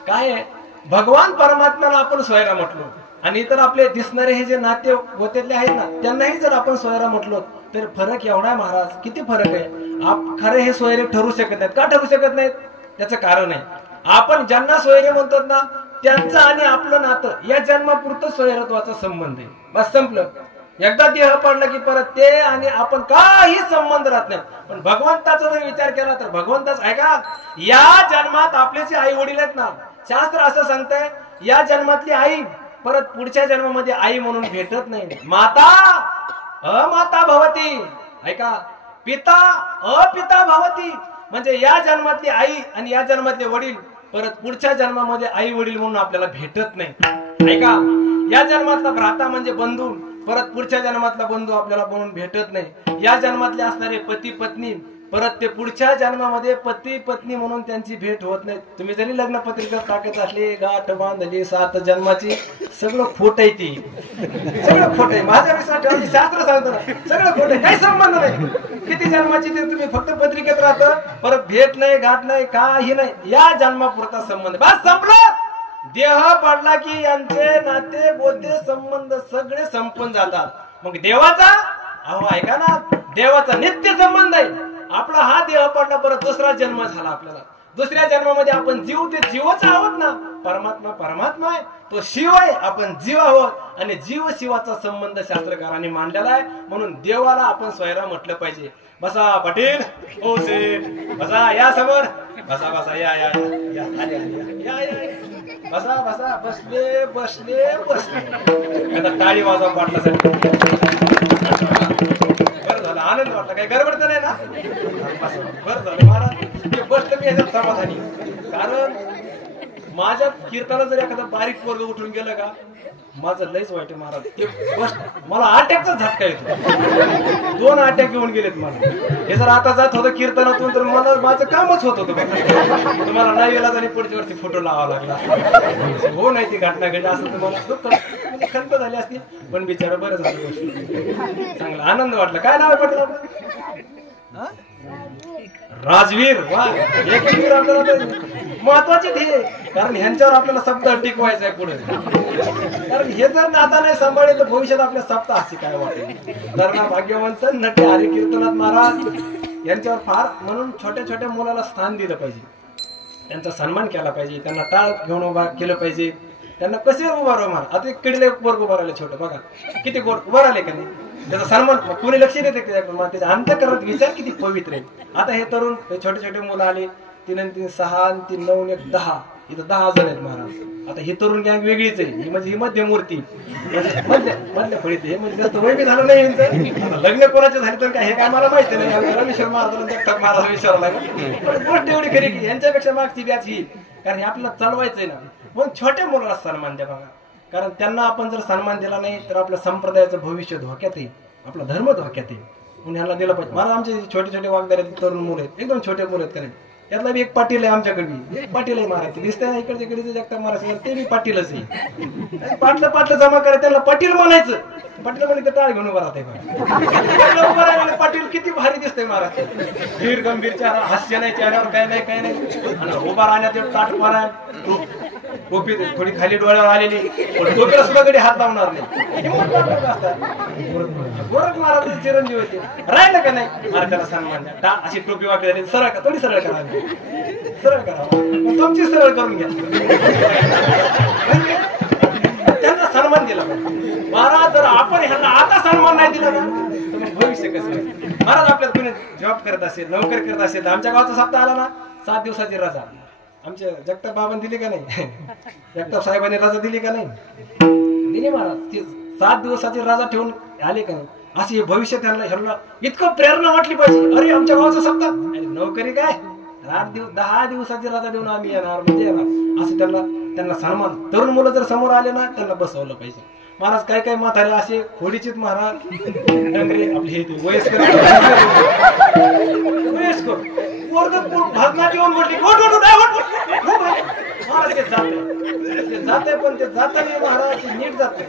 काय आहे, भगवान परमात्म्याला आपण सोयरा म्हटलो आणि इतर आपले दिसणारे हे जे नाते गोत्यातले आहेत ना त्यांनाही जर आपण सोयरा म्हटलो तर फरक एवढा आहे महाराज. किती फरक आहे. खरे हे सोयरे ठरू शकत नाहीत. का ठरू शकत नाहीत? त्याचं कारण आहे, आपण ज्यांना सोयरे म्हणतात ना त्यांचं आणि आपलं नातं या जन्मापुरतं सोयरत्वाचा संबंध आहे. बस संपलं. एकदा देह पडला की परत ते आणि आपण काही संबंध राहत नाही. पण भगवंताचा जर विचार केला तर भगवंताच ऐका, या जन्मात आपले जे आई वडील आहेत ना शास्त्र असं सांगतंय या जन्मातली आई परत पुढच्या जन्मामध्ये आई म्हणून भेटत नाही. माता अमाता भवती. ऐका, पिता अपिता भवती. म्हणजे या जन्मातली आई आणि या जन्मातले वडील परत पुढच्या जन्मामध्ये आई वडील म्हणून आपल्याला भेटत नाही. ऐका, या जन्मातला भ्राता म्हणजे बंधू परत पुढच्या जन्मातला बंधू आपल्याला म्हणून भेटत नाही. या जन्मातले असणारे पती पत्नी परत ते पुढच्या जन्मामध्ये पती पत्नी म्हणून त्यांची भेट होत नाही. तुम्ही जरी लग्न पत्रिका टाकत असली गाठ बांधली 7 जन्माची सगळं खोट आहे. ती सगळं खोट आहे. माझ्या विश्वास शास्त्र सांगतो ना सगळं खोट आहे. काही संबंध नाही. किती जन्माची ते तुम्ही फक्त पत्रिकेत राहतं परत भेट नाही गाठ नाही काही नाही. या जन्मापुरता संबंध बस संपलं. देह पडला की यांचे नाते गोते संबंध सगळे संपून जातात. मग देवाचा अहो ऐका ना, देवाचा नित्य संबंध आहे. आपला हा देह पडला परत दुसरा जन्म झाला आपल्याला. दुसऱ्या जन्मामध्ये आपण जीव ते जीवच आहोत ना. परमात्मा परमात्मा आहे, तो शिव आहे, आपण जीव आहोत. आणि जीव शिवाचा संबंध शास्त्रकारांनी मांडलेला आहे. म्हणून देवाला आपण सोयरा म्हटलं पाहिजे. बसा पाटील, हो सेठ बसा, या समोर बसा बसा, या या या या या बसा बसा, बसले बसले बसले. आता टाळी वाजवा पाटलासाठी. बरं झालं, आनंद वाटला. काही गडबड तर नाही ना? बरं झालं महाराज, बसलं मी याच्यात समाधानी. कारण माझ्या कीर्तनाला जर एखादा बारीक वर्ग उठून गेलं का माझं लयच वाईट महाराज. ते बस मला अटॅकचा झटका येतो. 2 अटॅक येऊन गेलेत मला. हे जर आता जात होतं कीर्तनातून तर मला माझं कामच होत होतं. तुम्हाला नाही गेला आणि पुढच्या वर्षी फोटो लावावा लागला. हो नाही ती घटना घडली असं तुम्हाला दुःख म्हणजे खंत झाली असती. पण बिचारा बरं झालं, चांगला आनंद वाटला. काय नाव आहे म्हटलं? राजवीर. वा, एक वीर आपल्याला महत्वाचे ध्येय, कारण ह्यांच्यावर आपल्याला सप्ताह टिकवायचं आहे पुढे. कारण हे जर नाता नाही सांभाळले तर भविष्यात आपल्या सप्ताहाची काय वाटेल. तर ना भाग्यवंत नटे हरी कीर्तनाथ महाराज यांच्यावर फार, म्हणून छोट्या छोट्या मुलाला स्थान दिलं पाहिजे, त्यांचा सन्मान केला पाहिजे, त्यांना टाळ घेऊन उभा केलं पाहिजे, त्यांना कसे उभा राहणार. आता एक किडले वर्ग उभा राहिले छोटे, बघा किती गोड उभा राहिले का नाही, त्याचा सन्मान कोणी लक्ष देते त्याच्या अंतःकरणात विचार किती पवित्र आहे. आता हे तरुण हे छोटे छोटे मुलं आले, 3 आणि 3 6 आणि 3 9 1 10, इथं 10 जण आहेत महाराज. आता ही तरुण गँग वेगळीच आहे, ही म्हणजे ही मध्यमूर्ती मधल्या फळीत. हे म्हणजे जास्त वय बी झालं नाही यांचं, लग्न कोणाचे झाले तर काय हे काय मला माहिती नाही. रमेश्वर महाराज महाराज विचारायला लागला, पण गोष्ट एवढी खरी की यांच्यापेक्षा मागची बॅच ही, कारण हे आपल्याला चालवायचंय ना. म्हणून छोट्या मुलाला सन्मान द्या बघा, कारण त्यांना आपण जर सन्मान दिला नाही तर आपल्या संप्रदायाचं भविष्य धोक्यात येईल, आपला धर्म धोक्यात येईल. म्हणून ह्याला दिलं पाहिजे. मला आमचे छोटे छोटे वागदार तरुण मुलं आहेत, एकदम छोटे मुलं आहेत का नाही. त्यातला बी एक पाटील आहे आमच्याकडे, एक पाटील आहे महाराज, दिसतंय ना इकडच्या इकडे जगता महाराज, ते बी पाटीलच आहे. पाटलं जमा करा, त्याला पाटील म्हणायचं. पाटील म्हणे तर टाळ घेऊन उभा राहते उभा राहिले. पाटील किती भारी दिसतंय महाराज, धीर गंभीर चेहरा, हास्य नाही चेहऱ्यावर, काय नाही काय नाही. उभा राहण्यात ताट मारा, टोपी थोडी खाली डोळ्यावर आलेली, टोपीला सुद्धा कधी हात लावणार नाही. गोरख महाराज चिरंजीव होते, राहिलं का नाही. अरे त्याला सन्मान द्या, अशी टोपी वाकडी झाली, सरळ का थोडी सरळ करा, सरळ करा, तुमची सरळ करून घ्या. त्यांना सन्मान दिला पाहिजे महाराज. जर आपण ह्यांना आता सन्मान नाही दिला ना तर मग भविष्य कसं आहे. महाराज आपल्याला कोणी जॉब करत असेल, नोकरी करत असेल, आमच्या गावाचा सप्ताह आला ना 7 दिवसाची रजा आमच्या जगताप बाबांनी दिली का नाही, जगताप साहेबांनी रजा दिली का नाही, दिली महाराज. ती 7 दिवसाची रजा ठेवून आले का नाही. अशी हे भविष्य त्यांना इतकं प्रेरणा वाटली पाहिजे. अरे आमच्या गावाचा सप्ताह, नोकरी काय 10 दिवसाची रजा देऊन आम्ही येणार म्हणजे येणार, असं त्यांना सन्मान. तरुण मुलं जर समोर आले ना त्यांना बसवलं पाहिजे महाराज. काय काय म्हातारे असे खोडीचीत महाराज, डंगरे आपले हे वयस्कर भाजनात येऊन म्हटली महाराज ते जाते पण ते जाताना महाराज नीट जाते,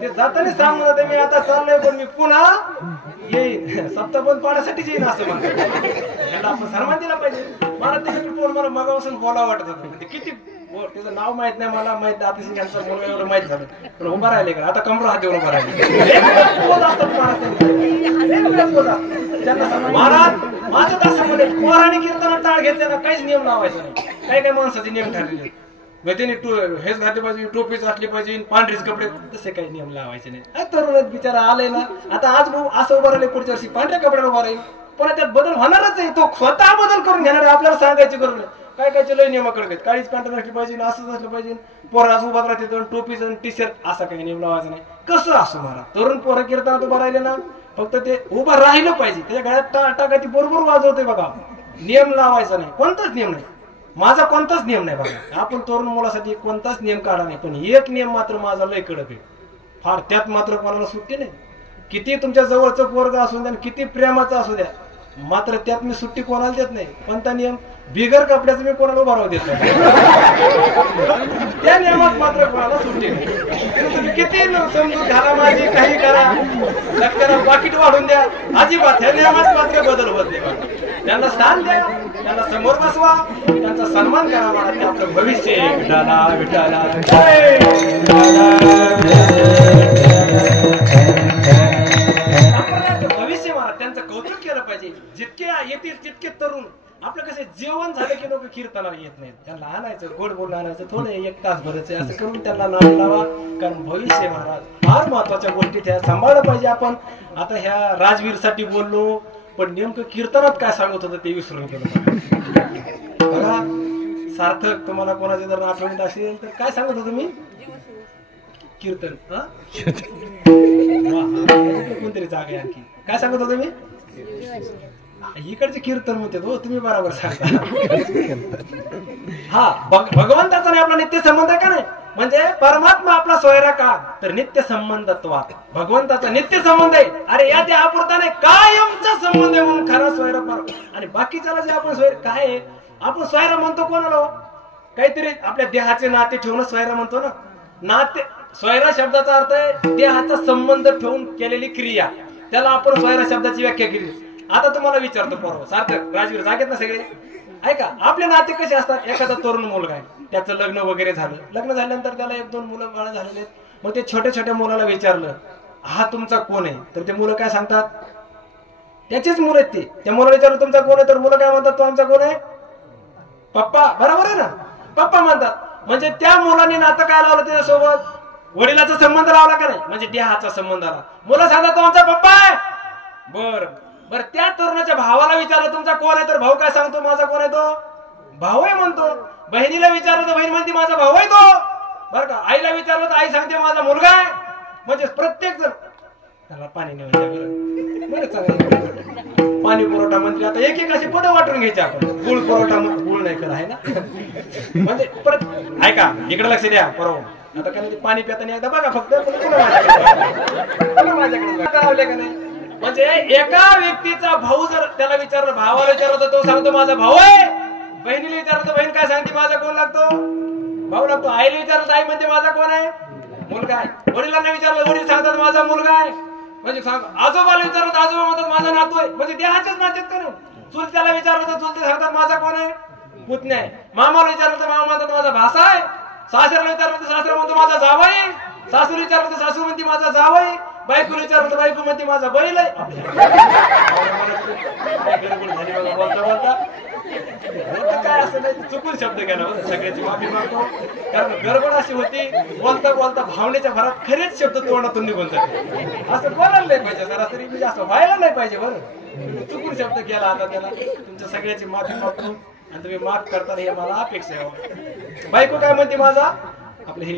ते जाताना सांगून जाते मी आता चाललोय पण मी पुन्हा येईन, सप्ताह बंद पाण्यासाठीच येईन असं म्हणतात. याला आपण सन्मान दिला पाहिजे महाराज. त्याच्याकडे मला मगापासून बोलावं वाटत होतं, ते किती त्याचं नाव माहित नाही, मला माहित नाही, अतिशय यांचा मुलगा एवढं माहित झालं, पण उभा राहिले का आता कमर हात देऊन उभा राहिले महाराज. माझं तसं म्हणे पोराने कीर्तनात टाळ घेतले ना काहीच नियम लावायचा नाही. काही काही माणसाचे नियम ठरलेले, त्याने हेच घातले पाहिजे, टोपीच घातली पाहिजे, पांढरीच कपडे, तसे काही नियम लावायचे नाही. तरुण बिचारा आले ना, आता आज असं उभा राहिले, पुढच्या वर्षी पांढऱ्या कपड्यावर उभा राहील, पण त्यात बदल होणारच आहे. तो स्वतः बदल करून घेणार आहे, आपल्याला सांगायची गरज नाही. काय काय लय नियमाकडे काळीच पॅन्ट नसली पाहिजे, असंच असलं पाहिजे, पोराच उभा राहते टोपीच टी शर्ट, असा काही नियम लावायचा नाही. कसं असं महाराज, तरुण पोरं कीर्तनात उभा राहिले ना, फक्त ते उभं राहिलं पाहिजे, त्याच्या गळ्यात टाका ती बरोबर वाजवते बघा. नियम लावायचा नाही, कोणताच नियम नाही, माझा कोणताच नियम नाही बघा. आपण तरुण मुलासाठी कोणताच नियम काढा नाही, पण एक नियम मात्र माझा लय कडक आहे फार, त्यात मात्र कोणाला सुट्टी नाही. किती तुमच्या जवळचं पोरग असू द्या, किती प्रेमाचं असू द्या, मात्र त्यात मी सुट्टी कोणाला देत नाही. कोणता नियम, बिगर कपड्याचं मी कोणाला उभा राहू देत नाही, त्या नियमात मात्र कोणाला सुट्टी नाही. तुम्ही किती समजून घाला माझी, काही करा, लग्नाला पाकिट वाढून द्या, अजिबात ह्या नियमात मात्र बदल होत नाही. त्यांना स्थान द्या, त्यांना समोर बसवा, त्यांचा सन्मान करा. मला ते आपलं भविष्य विठाला विठाला भविष्य महाराज त्यांचं कौतुक केलं पाहिजे. जितके येतील तितके तरुण, आपलं कसं जेवण झालं की लोक कीर्तनाला येत नाहीत, त्यांना आणायचं, गोड बोलून आणायचं, थोडं 1 तास भरायचं, असं करून त्यांना नाद लावा. कारण भविष्य महाराज फार महत्वाच्या गोष्टी त्या सांभाळलं पाहिजे आपण. आता ह्या राजवीरसाठी बोललो, पण नेमकं कीर्तनात काय सांगत होतं ते विसरून गेलो बघा. सार्थक तुम्हाला कोणाचे जर आठवणीत असेल तर काय सांगत होतो मी, कीर्तन कोणतरी जागा आहे आणखी, काय सांगत होतो मी, इकडचे कीर्तन म्हणते हो, तुम्ही बरोबर सांगता. हा भगवंताचा नाही आपला नित्य संबंध आहे का नाही, म्हणजे परमात्मा आपला सोयरा का, तर नित्य संबंधत्वात भगवंताचा नित्य संबंध आहे. अरे या त्या अपुरताने कायमचा संबंध आहे म्हणून खरा सोयरा पर. आणि बाकीच्याला जे आपण सोयरा काय आहे, आपण सोयरा म्हणतो कोणाला, काहीतरी आपल्या देहाचे नाते ठेवून सोयरा म्हणतो ना. नाते, सोयरा शब्दाचा अर्थ आहे देहाचा संबंध ठेवून केलेली क्रिया, त्याला आपण सोयरा शब्दाची व्याख्या केली. आता तुम्हाला विचारतो परवा सार्थक राजवीर जागेत ना सगळे ऐका आपले नाते कसे असतात. एखादा तरुण मुलगा आहे त्याचं लग्न वगैरे झालं. लग्न झाल्यानंतर त्याला 1-2 मुलं बाळ झालेले आहेत. मग ते छोट्या छोट्या मुलाला विचारलं हा तुमचा कोण आहे तर ते मुलं काय सांगतात त्याचेच मुलं आहेत ते. त्या मुलाला विचारलं तुमचा कोण आहे तर मुलं काय म्हणतात तो आमचा कोण आहे पप्पा. बरोबर आहे ना पप्पा म्हणतात. म्हणजे त्या मुलांनी नातं काय लावलं त्याच्यासोबत वडिलाचा संबंध लावला का नाही म्हणजे देहाचा संबंध आला. मुलं सांगतात तो आमचा पप्पा आहे. बर बर त्या तरुणाच्या भावाला विचारलं तुमचा कोण आहे तर भाऊ काय सांगतो माझा कोण आहे तो भाऊ आहे म्हणतो. बहिणीला विचारलं तर बहीण म्हणते माझा भाऊ आहे तो. बरं का आईला विचारलं तर आई सांगते माझा मुलगा आहे. म्हणजे प्रत्येक जण त्याला पाणी नाही बरं चांगलं पाणी पुरवठा मंत्री आता एक अशी पदं वाटून घ्यायची आपण. गुळ पुरवठा गुळ नाही केला आहे ना म्हणजे परत ऐका इकडे लक्ष द्या बरोबर. आता काय पाणी पिताना एकदा बघा फक्त माझ्याकडे का नाही. म्हणजे एका व्यक्तीचा भाऊ जर त्याला विचारलं भावाला विचारलं तर तो सांगतो माझा भाऊ आहे. बहिणीला विचारलं तर बहीण काय सांगते माझा कोण लागतो भाऊ लागतो. आईला विचारलं तर आई म्हणते माझा कोण आहे मुलगा आहे. वडिलांना विचारलं वडील सांगतात माझा मुलगा आहे. म्हणजे सांग आजोबाला विचारलं तर आजोबा म्हणतात माझा नातू आहे. म्हणजे देहाच्याच नात्यात करून चूल त्याला विचारलं तर चुलते सांगतात माझा कोण आहे पुतण्या आहे. मामाला विचारलं तर मामा म्हणतात माझा भासा आहे. सासऱ्याला विचारलं तर सासरा म्हणतो माझा जावई. सासूला विचारलं तर सासू म्हणते माझा जावई. बायकोला विचारलं तर बायको म्हणते माझा बैल आहे. काय असं नाही चुकून शब्द गेला सगळ्याची माफी मागतो. कारण गडबड अशी होती बोलता बोलता भावनेच्या भरात खरेच शब्द तोंडातून निघून जाते. असं बोलायला नाही पाहिजे सरासरी म्हणजे असं व्हायला नाही पाहिजे. बरं चुकून शब्द केला आता त्याला तुमच्या सगळ्याची माफी मागतो आणि तुम्ही माफ करताना हे मला अपेक्षा आहे. बायको काय म्हणते माझा आपले हे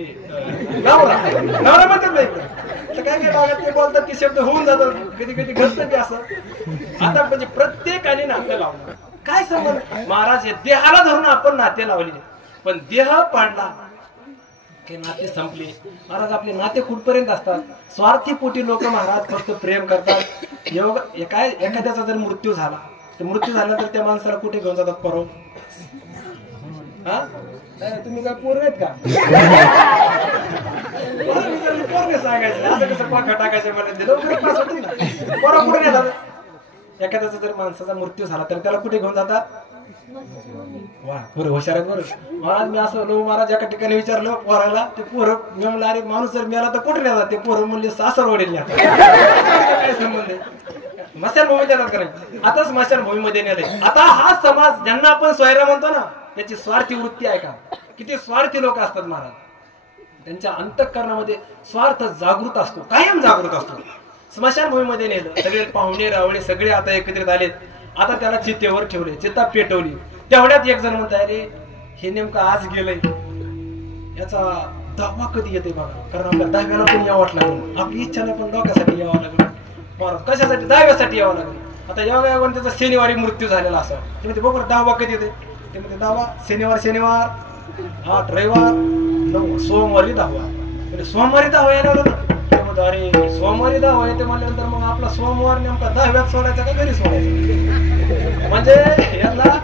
नवरा म्हणतात नाही काय काय भागात ते बोलतात की शब्द होऊन जातात कधी कधी घडतं ते असं. आता म्हणजे प्रत्येकाने नातं लावलं काय संबंध महाराज हे देहाला धरून आपण नाते लावले पण देह पाडला ते नाते संपले. महाराज आपले नाते कुठपर्यंत असतात. स्वार्थी पोटी लोक महाराज फक्त प्रेम करतात. योग काय एखाद्याचा जर मृत्यू झाला तर मृत्यू झाल्यानंतर त्या माणसाला कुठे घेऊन जातात परव हा तुम्ही काय पोर आहेत का पोरने सांगायचं असं कसं पाखा टाकायचं मला पोरा कुठे नाही झालं. एखाद्याचा जर माणसाचा मृत्यू झाला तर त्याला कुठे घेऊन जातात वा बरं हुशार आहेत बरं. महाराज मी असं लो महाराज एका ठिकाणी विचारलं पोराला ते पोरं मी म्हणलं अरे माणूस जर मेला तर कुठे नेतात ते पोरं म्हणले सासर वडील काय संबंध स्मशानभूमीत येतात करायचं. आता स्मशानभूमीमध्ये नेले. आता हा समाज ज्यांना आपण सोयरा म्हणतो ना त्याची स्वार्थी वृत्ती आहे का किती स्वार्थी लोक असतात महाराज. त्यांच्या अंतःकरणामध्ये स्वार्थ जागृत असतो कायम जागृत असतो. स्मशानभूमीमध्ये नेलं सगळे पाहुणे रावळे सगळे आता एकत्रित आलेत. आता त्याला चितेवर ठेवले चिता पेटवली. तेवढ्यात एक जण म्हणताय अरे हे नेमकं आज गेलंय याचा दावा कधी येते बघा. कारण आपल्या दहाव्याला पण यावं लागलं आपली इच्छा नाही पण डोक्यासाठी यावं लागलं महाराज कशासाठी दहाव्यासाठी यावं लागलं. आता यावं त्याचा शनिवारी मृत्यू झालेला असा ते म्हणते बघ दावा कधी येते ते म्हणते दावा शनिवार 8 रविवार 9 सोमवारी दावा म्हणजे सोमवारी दावा यायला ते म्हणतो अरे सोमवारी दावा येते म्हणल्यानंतर मग आपला सोमवार नेमका 10व्यात सोडायचा का घरी सोडायचा. म्हणजे याला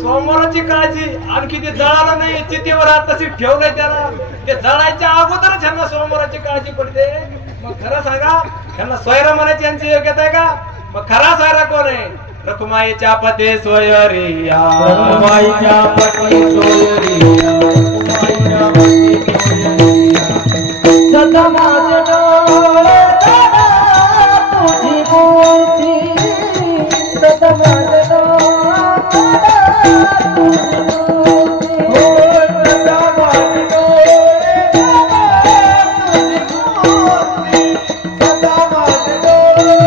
सोमवाराची काळजी आणखी ते जळाला नाही चितेवर हात तशी ठेवलंय त्याला ते जळायच्या अगोदरच ह्यांना सोमवाराची काळजी पडते. मग खरं सांगा ह्यांना सोयरा म्हणायची यांची योग्यता आहे का. मग खरा सोयरा कोण आहे रखुमाईच्या पते सोयरिया रखुमाईच्या पते सोयरिया रखुमाईच्या पते सोयरिया सदा माझे डोळे तुझी मूर्ती सदा माझे डोळे तुझी मूर्ती सदा माझे डोळे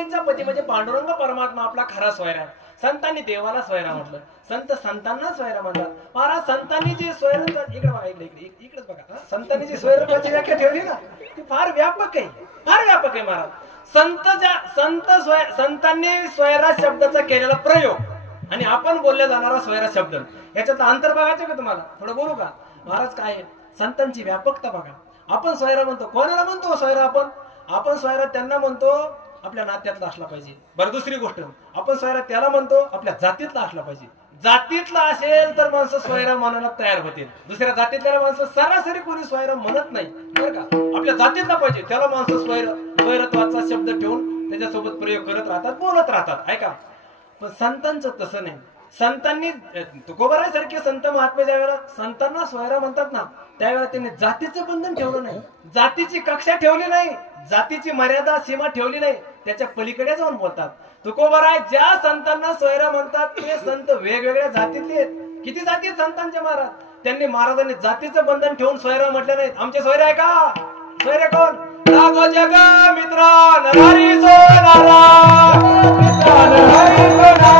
रुक्मिणीचा पती म्हणजे पांडुरंग परमात्मा आपला खरा सोयरा आहे. संतांनी देवाला सोयरा म्हटलं, संत संतांना सोयरा म्हणतात. महाराज संतांनी जी सोयरा इकडे बघा, इकडेच बघा, संतांनी जी सोयराची व्याख्या ठेवली ना ती फार व्यापक आहे, फार व्यापक आहे महाराज. संतांनी सोयरा शब्दाचा केलेला प्रयोग आणि आपण बोलले जाणारा सोयरा शब्द याच्यातलं अंतर बघायचं का तुम्हाला? थोडं बोलू का महाराज? काय आहे संतांची व्यापकता बघा. आपण सोयरा म्हणतो, कोणाला म्हणतो सोयरा? आपण सोयरा त्यांना म्हणतो आपल्या नात्यातला असला पाहिजे. बरं, दुसरी गोष्ट, आपण सोयरा त्याला म्हणतो आपल्या जातीतला असला पाहिजे. जातीतला असेल तर माणसं सोयरा म्हणायला तयार होतील. दुसऱ्या जातीतल्या माणसं सरासरी कोणी सोयरा म्हणत नाही बरं का. आपल्या जातीतला पाहिजे त्याला माणसं सोयरत्वाचा शब्द ठेवून त्याच्यासोबत प्रयोग करत राहतात, बोलत राहतात, ऐका. पण संतांचं तसं नाही. संतांनी तुकोबाराय सारखे संत महात्मे ज्यावेळेला संतांना सोयरा म्हणतात ना त्यावेळेला त्यांनी जातीचं बंधन ठेवलं नाही, जातीची कक्षा ठेवली नाही, जातीची मर्यादा सीमा ठेवली नाही, त्याच्या पलीकडे जाऊन बोलतात. तुकोबाराय ज्या संतांना सोयरा म्हणतात ते संत वेगवेगळ्या जातीतले आहेत. किती जाती आहेत संतांच्या महाराज? त्यांनी महाराजांनी जातीचं बंधन ठेवून सोयरा म्हटलं नाही. आमचे सोयरे आहे का? सोयरे कोण? राघो जग मित्रा नरहरी सोनारा, मित्रा नरहरी सोनारा,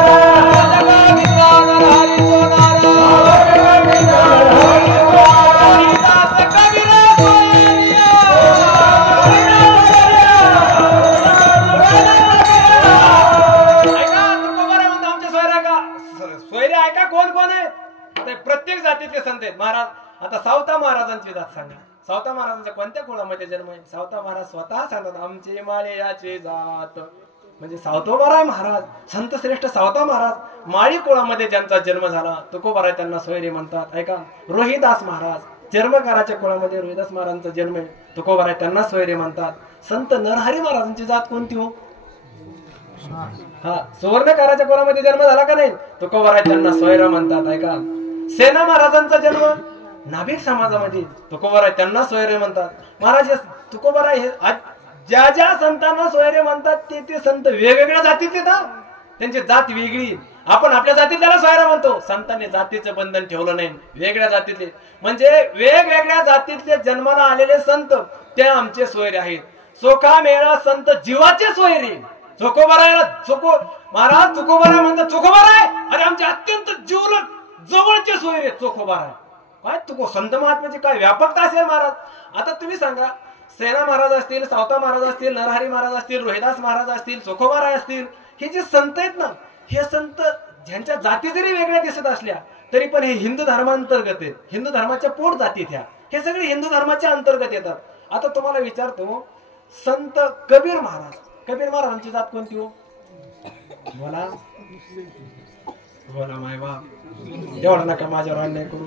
जग मित्रा नरहरी सोनारा, मित्रा नरहरी सोनारा, हरिदास कबीर सोयरिया, ऐका तुकोबाराय म्हणतो आमचे सोयरे आहे का? सोयरे आहे का? कोण कोण आहेत? प्रत्येक जातीतले संत आहेत महाराज. आता सावता महाराजांची जात सांगा. सावता महाराजांच्या कोणत्या कुळामध्ये जन्म आहे? सावता महाराज स्वतः सांगतात आमची माळी याची जात, म्हणजे सावतोबाराय महाराज संत श्रेष्ठ सावता महाराज माळी कुळामध्ये ज्यांचा जन्म झाला तुकोबाराय त्यांना सोयरे म्हणतात. ऐका, रोहिदास महाराज चर्मकाराच्या कुळामध्ये रोहिदास महाराजांचा जन्म आहे, तुकोबाराय त्यांना सोयरे म्हणतात. संत नरहरी महाराजांची जात कोणती हो? हा, सुवर्णकाराच्या कुळामध्ये जन्म झाला का नाही? तुकोबाराय त्यांना सोयरे म्हणतात. ऐका, सेना महाराजांचा जन्म नाभिक समाजामध्ये, तुकोबाराय त्यांना सोयरे म्हणतात. महाराज तुकोबाराय हे ज्या ज्या संतांना सोयरे म्हणतात ते संत वेगवेगळ्या जातीतले ना, त्यांची जात वेगळी. आपण आपल्या जातीत त्याला सोयरा म्हणतो. संतांनी जातीचं बंधन ठेवलं नाही, वेगळ्या जातीतले म्हणजे वेगवेगळ्या जातीतले जन्माला आलेले संत ते आमचे सोयरे आहेत. सोखा मेळा संत जीवाचे सोयरे. तुकोबारायला महाराज तुकोबाराय म्हणतात तुकोबाराय अरे आमचे अत्यंत जीवलग जवळचे सोयरे तुकोबाराय. काय तुको संत महात्म्याची काय व्यापकता असेल महाराज. आता तुम्ही सांगा, सेना महाराज असतील, सावता महाराज असतील, नरहरी महाराज असतील, रोहिदास महाराज असतील, तुकोबाराय असतील, हे जे संत आहेत ना, हे संत ज्यांच्या जाती जरी वेगळ्या दिसत असल्या तरी पण हे हिंदू धर्मांतर्गत आहेत. हिंदू धर्माच्या पोट जातीत ह्या, हे सगळे हिंदू धर्माच्या अंतर्गत येतात. आता तुम्हाला विचारतो, संत कबीर महाराजांची जात कोणती हो? बोला बोला माय बाप, एवढा नका माझ्यावर अन्याय करू.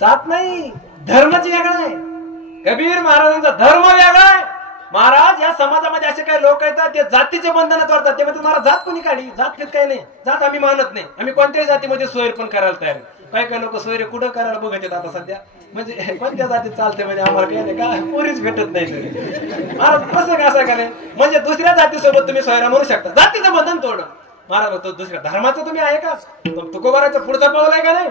जात नाही, धर्मच वेगळा आहे. कबीर महाराजांचा धर्म वेगळा आहे. महाराज या समाजामध्ये असे काही लोक येतात ते जातीचे बंधन करतात. ते म्हणतात मला जात कोणी काढली, जात फित काही नाही, जात आम्ही मानत नाही, आम्ही कोणत्याही जातीमध्ये सोयर पण करायला तयार. काही लोक सोयरे कुठं करायला बघत येतात आता सध्या, म्हणजे कोणत्या जातीत चालते म्हणजे आम्हाला काही नाही का, पोरीच भेटत नाही. महाराज कसं कसं काय म्हणजे दुसऱ्या जातीसोबत तुम्ही सोयरा म्हणू शकता, जातीचं बंधन तोडणं. महाराज तो दुसऱ्या धर्माचं तुम्ही आहे का? तुकोबारायचं पुढचा पाऊल आहे का नाही?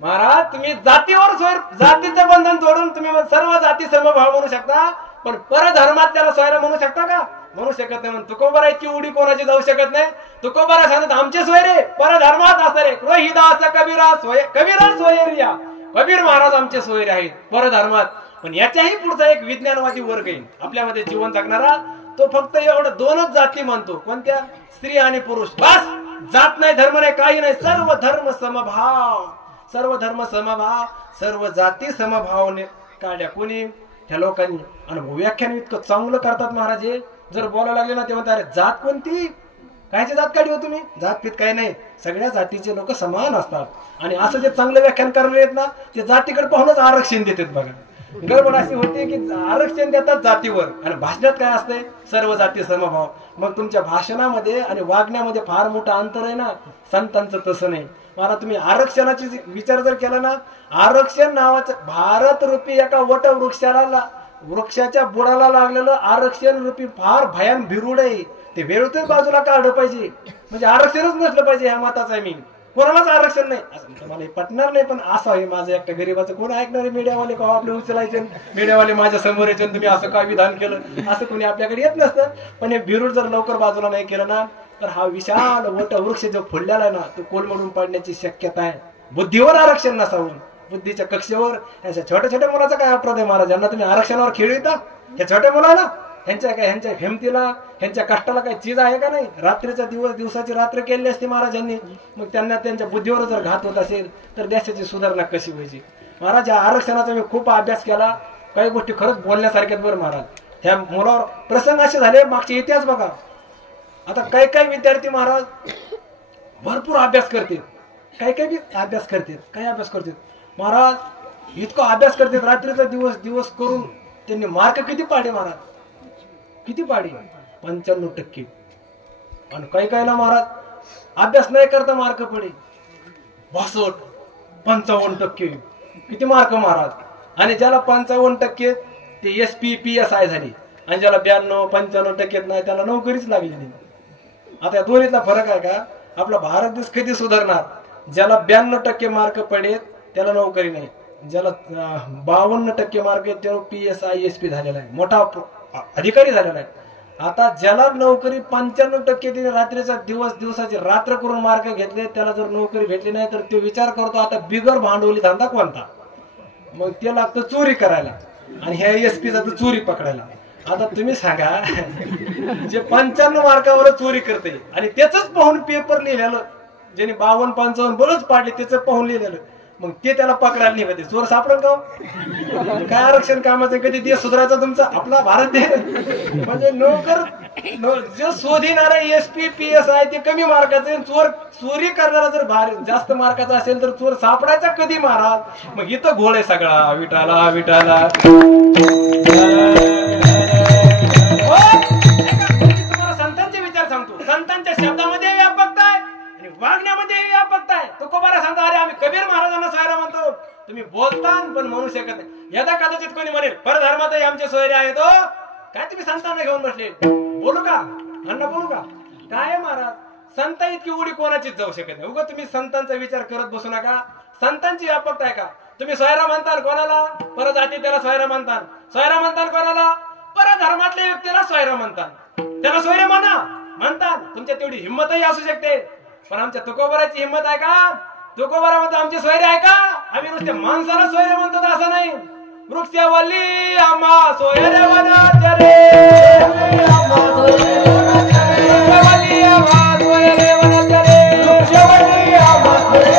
महाराज तुम्ही जातीवर जातीचं बंधन तोडून तुम्ही सर्व जाती समभाव म्हणू शकता, पण परधर्मात त्याला सोयरा म्हणू शकता का? म्हणू शकत नाही. म्हणून तुकोबारायची उडी कोणाची जाऊ शकत नाही. तुकोबाराय सांगतात आमचे सोयरे परधर्मात असणारे रोहिदास कबीरा सोयरिया. कबीर महाराज आमचे सोयरे आहेत परधर्मात. पण याच्याही पुढचा एक विज्ञानवादी वर्ग आहे आपल्यामध्ये जीवन जगणारा, तो फक्त एवढं दोनच जाती म्हणतो. कोणत्या? स्त्री आणि पुरुष. बस, जात नाही, धर्म नाही, काही नाही, सर्व धर्म समभाव, सर्व धर्म समभाव, सर्व जाती समभावने काढल्या कोणी? त्या लोकांनी. आणि व्याख्यान इतकं चांगलं करतात महाराज. जर बोलायला लागले ना ते म्हणतात अरे जात कोणती, कायची जात काढली हो तुम्ही? जात पीत काही नाही, सगळ्या जातीचे लोक समान असतात. आणि असं जे चांगलं व्याख्यान करले आहेत ना ते जातीकडे पाहूनच आरक्षण देतात. बघा गडबड अशी होती की आरक्षण देतात जातीवर आणि भाषणात काय असते? सर्व जाती समभाव. मग तुमच्या भाषणामध्ये आणि वागण्यामध्ये फार मोठं अंतर आहे ना. संतांचं तसं नाही. मला तुम्ही आरक्षणाची विचार जर केला ना, आरक्षण नावाचं भारत रूपी एका वट वृक्षाच्या बुडाला लागलेलं आरक्षण रूपी फार भयान भिरूड आहे. ते वेळूतच बाजूला काढलं पाहिजे, म्हणजे आरक्षणच नसलं पाहिजे ह्या मताचा आहे मी. कोणालाच आरक्षण नाही असं मला पटणार नाही. पण असं आहे माझं एकट्या गरीबाचं कोण ऐकणारे मीडियावाले का आपले उचलायचे मीडियावाले माझ्या समोर यायचे तुम्ही असं काय विधान केलं असं कोणी आपल्याकडे येत नसतं. पण हे बिरूड जर लवकर बाजूला नाही केलं ना तर हा विशाल मोठा वृक्ष जो फुललेला आहे ना तो कोलमडून पडण्याची शक्यता आहे. बुद्धीवर आरक्षण नसावून बुद्धीच्या कक्षेवर यांच्या छोट्या छोट्या मुलाचा काय अपराध आहे महाराज. यांना तुम्ही आरक्षणावर खेळविता ह्या छोट्या मुलाला ह्यांच्या हिमतीला ह्यांच्या कष्टाला काही चीज आहे का नाही. रात्रीचा दिवस दिवसाची रात्र केली असते महाराजांनी. मग त्यांना त्यांच्या बुद्धीवर जर घात होत असेल तर देशाची सुधारणा कशी व्हायची. महाराज या आरक्षणाचा मी खूप अभ्यास केला. काही गोष्टी खरंच बोलण्यासारख्यात बरं महाराज. ह्या मुलावर प्रसंग असे झाले मागचे इतिहास बघा. आता काही काही विद्यार्थी महाराज भरपूर अभ्यास करतील काही काही अभ्यास करतील काही अभ्यास करतील महाराज इतका अभ्यास करतात रात्रीचा दिवस दिवस करून त्यांनी मार्क किती पाडे महाराज किती पाडे 95%. आणि काही काही ना महाराज अभ्यास नाही करता मार्क पडे 62-55% किती मार्क महाराज. आणि ज्याला 55% ते SP PSI झाली आणि ज्याला 92-95% नाही त्याला नोकरीच लागली नाही. आता या दोन्हीतला फरक आहे का. आपला भारत देश कधी सुधारणार. ज्याला 92% मार्क पडेल त्याला नोकरी नाही. ज्याला 52% मार्क आहेत त्याला PSI SP झालेला आहे मोठा अधिकारी झालेला आहे. आता ज्याला नोकरी 95% तिने रात्रीचा दिवस दिवसाची रात्र करून मार्क घेतले त्याला जर नोकरी भेटली नाही तर तो विचार करतो आता बिगर भांडवली धंदा कोणता. मग ते लागतं चोरी करायला आणि ह्या SP जातं चोरी पकडायला. आता तुम्ही सांगा जे 95 मार्कावर चोरी करते आणि त्याच पाहून पेपर लिहिलेलं ज्याने 52-55 बरंच पाडले त्याचं पाहून लिहिलेलं मग ते त्याला पकडायला नाही पाहिजे. चोर सापडेल का काय आरक्षण कामाचं कधी देश सुधारायचा तुमचा आपला भारत देश म्हणजे नोकर जो शोधिणारा SP PSI ते कमी मार्काचे चोरी करणारा जर जास्त मार्काचा असेल तर चोर सापडायचा कधी महाराज. मग इथं घोळ आहे सगळा विटाला विटाला. तुम्हाला संतांचे विचार सांगतो. संतांच्या शब्दामध्ये व्यापकता आहे आणि वागण्यामध्ये व्यापकता आहे. तुकोबारा सांगता अरे आम्ही कबीर महाराजांना सोयरा म्हणतो. तुम्ही बोलता पण म्हणू शकत नाही. यदा कदाचित कोणी म्हणेल परधर्मातही आमचे सोयरे आहेत हो काय तुम्ही संतांना घेऊन बसले बोलू का अण्णा बोलू का काय महाराज. संत इतकी उडी कोणाचीच जाऊ शकत नाही. उगा तुम्ही संतांचा विचार करत बसू नका. संतांची व्यापकता आहे का. तुम्ही सोयरा म्हणताल कोणाला परजाती त्याला सोयरा म्हणताल. सोयरा म्हणताल कोणाला परधर्मातल्या व्यक्तीला सोयरा म्हणतात. त्याला सोयरे म्हणतात. तुमच्या तेवढी हिंमतही असू शकते पण आमच्या तुकोबाराची हिंमत आहे का. तुकोबारा म्हणतो आमचे सोयरे आहे का. आम्ही नुसते माणसाला सोयरे म्हणतो असं नाही. वृक्षवल्ली आम्हा सोयरे वनाच्या रे वृक्षवल्ली आम्हा सोयरे वनाच्या रे वृक्षवल्ली आम्हा सोयरे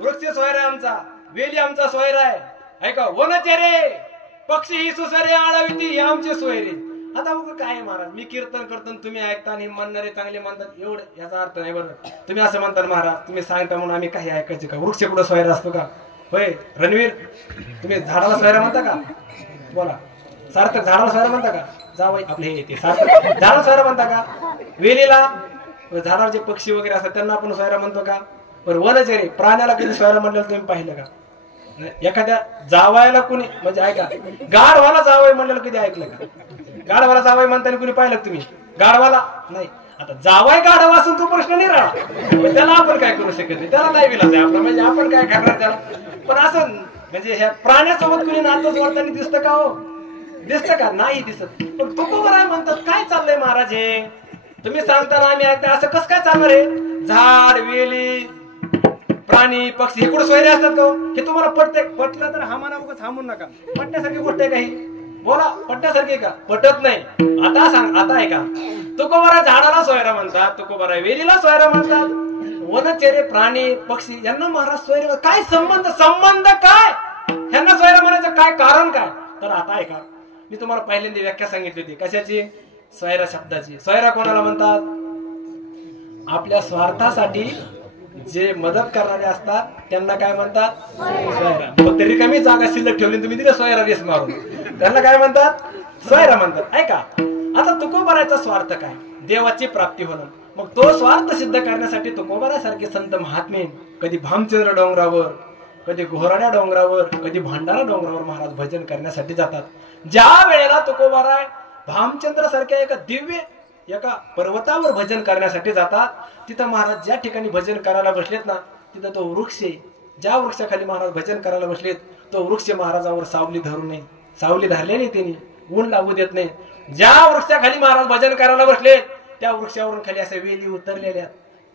वृक्ष सोयरा आमचा वेली आमचा सोयरा आहे ऐका वनचरे पक्षी ही सुसरे आळविती आमचे सोयरे. आता काय महाराज मी कीर्तन करतो तुम्ही ऐकता आणि म्हणणारे चांगले म्हणतात एवढं याचा अर्थ नाही. बरोबर तुम्ही असं म्हणतात महाराज तुम्ही सांगता म्हणून आम्ही काही ऐकायचे का. वृक्ष कुठं सोयरा असतो का होय. रणवीर तुम्ही झाडाला सोयरा म्हणता का बोला. सार्थक झाडाला सोयरा म्हणता का. जावई आपले हे येते सार्थक झाडाला सोयरा म्हणता का. वेलीला झाडावर जे पक्षी वगैरे असतात त्यांना आपण सोयरा म्हणतो का. पण वनचरे प्राण्याला कधी सोयरा म्हटलं तुम्ही पाहिलं का. एखाद्या जावायला कुणी म्हणजे ऐका गाढवाला जावई म्हणलेलं कधी ऐकलं का. गाढवाला जावई म्हणताना कुणी पाहिलं तुम्ही. गाढवाला नाही. आता जावाय गाढवा असून तो प्रश्न नाही राहिला त्याला आपण काय करू शकत नाही. त्याला नाही विलाज आहे आपला म्हणजे आपण काय करणार त्याला. पण असं म्हणजे ह्या प्राण्यासोबत कुणी नातं जोडताना दिसतं का हो दिसतं का नाही दिसत. पण तुकोबारा म्हणतात काय चाललंय महाराज हे तुम्ही सांगताना आम्ही ऐकता असं कसं काय चालणार आहे. झाड वेली प्राणी पक्षी हे कुठे सोयरे असतात का हे तुम्हाला पटलं तर हा म्हणा उगाच थांबून नका. पटण्यासारखी गोष्ट आहे काही बोला पटण्यासारखी का पटत नाही. आता सांग आता आहे का तुकोबारा झाडाला सोयरा म्हणतात तुकोबारा वेलीला सोयरा म्हणतात. वनचरे प्राणी पक्षी यांना महाराज सोयरे काय संबंध काय यांना सोयरा म्हणायचं काय कारण काय. तर आता आहे का मी तुम्हाला पहिल्यांदा व्याख्या सांगितली होती कशाची सोयरा शब्दाची. सोयरा कोणाला म्हणतात आपल्या स्वार्थासाठी जे मदत करणारे असतात त्यांना काय म्हणतात सोयरा. फक्त रिकामी जागा शिल्लक ठेवली तुम्ही तिला सोयरा रेस मारून त्यांना काय म्हणतात सोयरा म्हणतात. ऐका आता तुकोबाराचा स्वार्थ काय देवाची प्राप्ती होणं. मग तो स्वार्थ सिद्ध करण्यासाठी तुकोबारासारखे संत महात्मे कधी भामचंद्र डोंगरावर कधी घोराड्या डोंगरावर, कधी भांडारा डोंगरावर महाराज भजन करण्यासाठी जातात. ज्या वेळेला तुकोबाराय भामचंद्र सारख्या एका पर्वतावर भजन करण्यासाठी जातात, तिथं महाराज ज्या ठिकाणी भजन करायला बसलेत ना, तिथं तो वृक्ष आहे. ज्या वृक्षाखाली महाराज भजन करायला बसलेत, तो वृक्ष महाराजावर सावली धरू नये, सावली धरलेली त्यांनी, ऊन लागू देत नाही. ज्या वृक्षाखाली महाराज भजन करायला बसलेत, त्या वृक्षावरून खाली अशा वेली उतरलेल्या,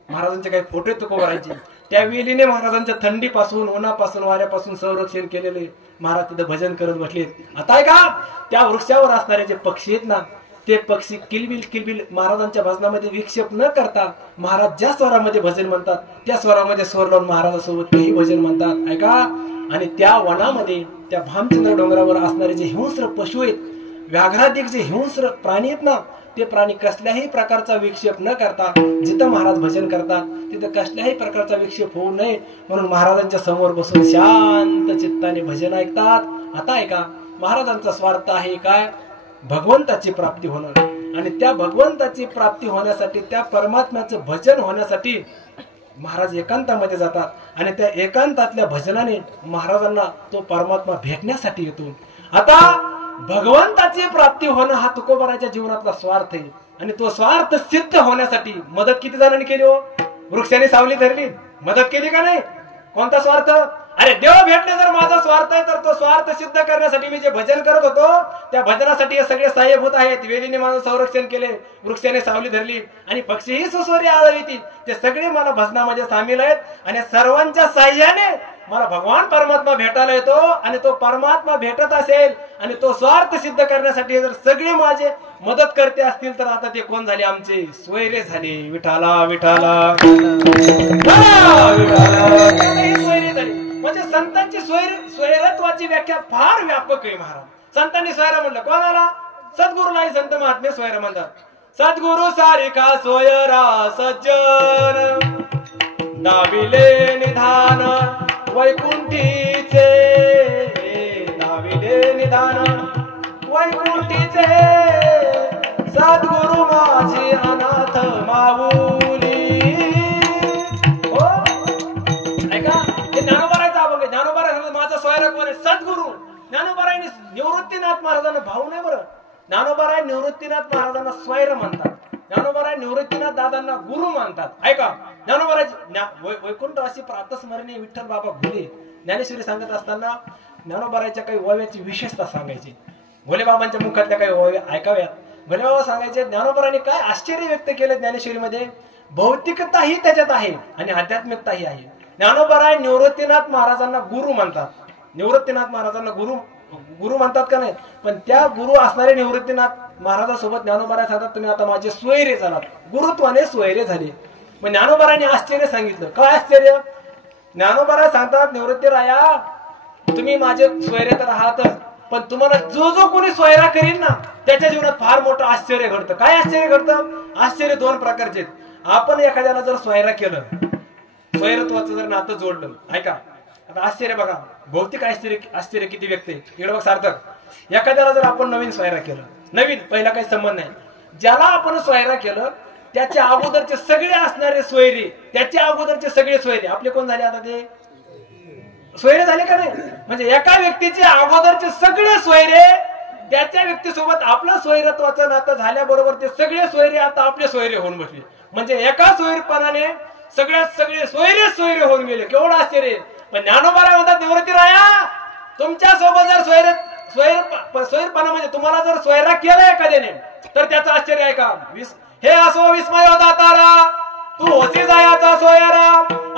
महाराजांचे काही फोटो तुकोबारायचे. त्या वेलीने महाराजांच्या थंडीपासून, उन्हापासून, वाऱ्यापासून संरक्षण केलेले महाराज तिथं भजन करत बसलेत. आता आहे का, त्या वृक्षावर असणारे जे पक्षी आहेत ना, ते पक्षी किलबिल किलबिल महाराजांच्या भजनामध्ये विक्षेप न करता महाराज ज्या स्वरामध्ये भजन म्हणतात त्या स्वरामध्ये स्वर लावून महाराजासोबत तेही भजन म्हणतात. ऐका, आणि त्या वनामध्ये, त्या भामचंद्र डोंगरावर असणारे जे हिंस्र पशु आहेत, व्याघ्राधिक जे हिंस्र प्राणी आहेत ना, ते प्राणी कसल्याही प्रकारचा विक्षेप न करता जिथं महाराज भजन करतात तिथं कसल्याही प्रकारचा विक्षेप होऊ नये म्हणून महाराजांच्या समोर बसून शांत चित्ताने भजन ऐकतात. आता ऐका, महाराजांचा स्वार्थ आहे काय, भगवंताची प्राप्ती होणं. आणि त्या भगवंताची प्राप्ती होण्यासाठी, त्या परमात्म्याचं भजन होण्यासाठी महाराज एकांतामध्ये जातात. आणि त्या एकांतातल्या भजनाने महाराजांना तो परमात्मा भेटण्यासाठी येतो. आता भगवंताची प्राप्ती होणं हा तुकोबाराच्या जीवनातला स्वार्थ आहे. आणि तो स्वार्थ सिद्ध होण्यासाठी मदत किती जणांनी केली हो? वृक्षाने सावली धरली, मदत केली का नाही? कोणता स्वार्थ? अरे देव भेटणे जर माझा स्वार्थ आहे, तर तो स्वार्थ सिद्ध करण्यासाठी मी जे भजन करत होतो त्या भजनासाठी हे सगळे सहाय्यभूत आहेत. वेलीने माझं संरक्षण केले, वृक्षाने सावली धरली, आणि पक्षीही सुस्वरी आळवितील, ते सगळे मला भजनामध्ये सामील आहेत. आणि सर्वांच्या साह्याने मला भगवान परमात्मा भेटायला येतो. आणि तो परमात्मा भेटत असेल आणि तो स्वार्थ सिद्ध करण्यासाठी जर सगळे माझे मदत करते असतील, तर आता ते कोण झाले? आमचे सोयरे झाले. विठाला विठाला सोयरे झाले. म्हणजे संतांची स्वैरत्वाची व्याख्या फार व्यापक आहे. महाराज संतांनी स्वैर म्हणलं कोणाला? सद्गुरूलाही संत महात्मे स्वैर म्हणतात. सद्गुरु सारिका सोयरा सज्जन, दाविले निधान वैकुंठीचे, दाविले निधान वैकुंठीचे, सद्गुरु माझी अनाथ माऊली. हो ऐका, हे ज्ञानोबारायचा अभंग आहे. ज्ञानोबाराय माझा स्वैर कोण आहे? सद्गुरु. ज्ञानोबारायने निवृत्तीनाथ महाराजांना भाऊ नाही बरं, ज्ञानोबाराय निवृत्तीनाथ महाराजांना स्वैर म्हणतात. ज्ञानोबाराय निवृत्तीनाथ दादांना गुरु मानतात. ऐका, ज्ञानोबाराय वैकुंठवासी प्रातस्मरणीय विठ्ठल बाबा घुले ज्ञानेश्वरी सांगत असताना ज्ञानोबारायच्या काही ओव्याची विशेषता सांगायची. भोलेबाबांच्या मुखातल्या काही ओव्या ऐकाव्यात. भोलेबाबा सांगायचे, ज्ञानोबारांनी काय आश्चर्य व्यक्त केलं ज्ञानेश्वरीमध्ये. भौतिकताही त्याच्यात आहे आणि आध्यात्मिकताही आहे. ज्ञानोबाराय निवृत्तीनाथ महाराजांना गुरु म्हणतात. निवृत्तीनाथ महाराजांना गुरु म्हणतात का नाही? पण त्या गुरु असणारे निवृत्तीनाथ महाराजांसोबत ज्ञानोबाराय सांगतात, तुम्ही आता माझे सोयरे झालात, गुरुत्वाने सोयरे झाले. मग ज्ञानोबारायने आश्चर्य सांगितलं. काय आश्चर्य? ज्ञानोबाराय सांगतात, निवृत्तीराया तुम्ही माझे सोयरे तर आहात, पण तुम्हाला जो जो कोणी सोयरा करीन ना त्याच्या जीवनात फार मोठं आश्चर्य घडतं. काय आश्चर्य घडतं? आश्चर्य दोन प्रकारचे. आपण एखाद्याला जर सोयरा केलं, स्वैरत्वाचं जर नातं जोडलं, ऐका आता आश्चर्य बघा, भौतिक आश्चर्य किती व्यक्त आहे. इकडे बघ सार्थक, एखाद्याला जर आपण नवीन सोयरा केलं, नवीन पहिला काही संबंध नाही, ज्याला आपण सोयरा केलं त्याच्या अगोदरचे सगळे असणारे सोयरे, त्याच्या अगोदरचे सगळे सोयरे आपले कोण झाले? आता ते सोयरे झाले का नाही? म्हणजे एका व्यक्तीचे अगोदरचे सगळे सोयरे त्याच्या व्यक्तीसोबत आपलं स्वैरत्वाचं नातं झाल्याबरोबर ते सगळे सोयरे आता आपले सोयरे होऊन बसले. म्हणजे एका सोयरपणाने सगळे सोयरे होऊन गेले. केवढं आश्चर्य. पण ज्ञानोबाराय म्हणतात, निवृत्तीराया तुमच्या सोबत जर सोयरपणा म्हणजे तुम्हाला जर सोयरा केला एखाद्याने तर त्याचं आश्चर्य आहे का? हे असो विस्मय होता तारा, तू होती जायाचा सोयरा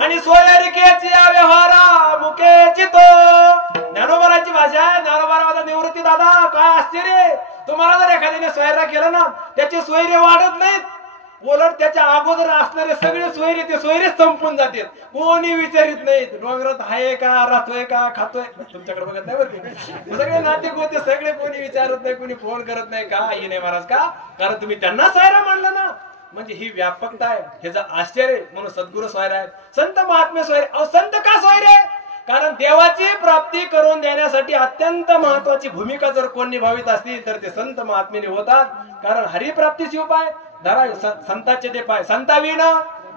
आणि सोयरिकेची व्यवहारा मुकेची तो. ज्ञानोबाराची भाषा. ज्ञानोबारा निवृत्ती दादा काय आश्चर्य. तुम्हाला जर एखाद्याने सोयरा केला ना त्याचे सोयरे वाढत नाहीत, उलट त्याच्या अगोदर असणारे सगळे सोयरे ते सोयरे संपून जातात. कोणी विचारित नाहीत डोंगरात आहे का, राहतोय का, खातोय. तुमच्याकडे बघत नाही बरं, सगळे नाते गोते सगळे कोणी विचारत नाही, कोणी फोन करत नाही. का ही नाही महाराज? का? कारण तुम्ही त्यांना सोयरा मानलं ना. म्हणजे ही व्यापकता आहे, ह्याचं आश्चर्य. म्हणून सद्गुरु सोयरे आहेत, संत महात्मे सोयरे. अहो संत का सोयरे? कारण देवाची प्राप्ती करून देण्यासाठी अत्यंत महत्वाची भूमिका जर कोण निभावित असतील तर ते संत महात्मेने होतात. कारण हरिप्राप्तीचे उपाय धरा संतांचे ते पाय, संताविना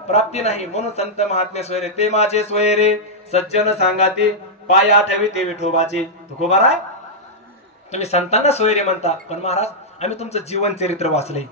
प्राप्ती नाही. म्हणून संत महात्मे सोयरे. ते माझे सोयरे सज्जन सांगाते पाया ठेवी ते विठोबाची. तुकोबाराय तुम्ही संतांना सोयरे म्हणता, पण महाराज आम्ही तुमचं जीवन चरित्र वाचलंय,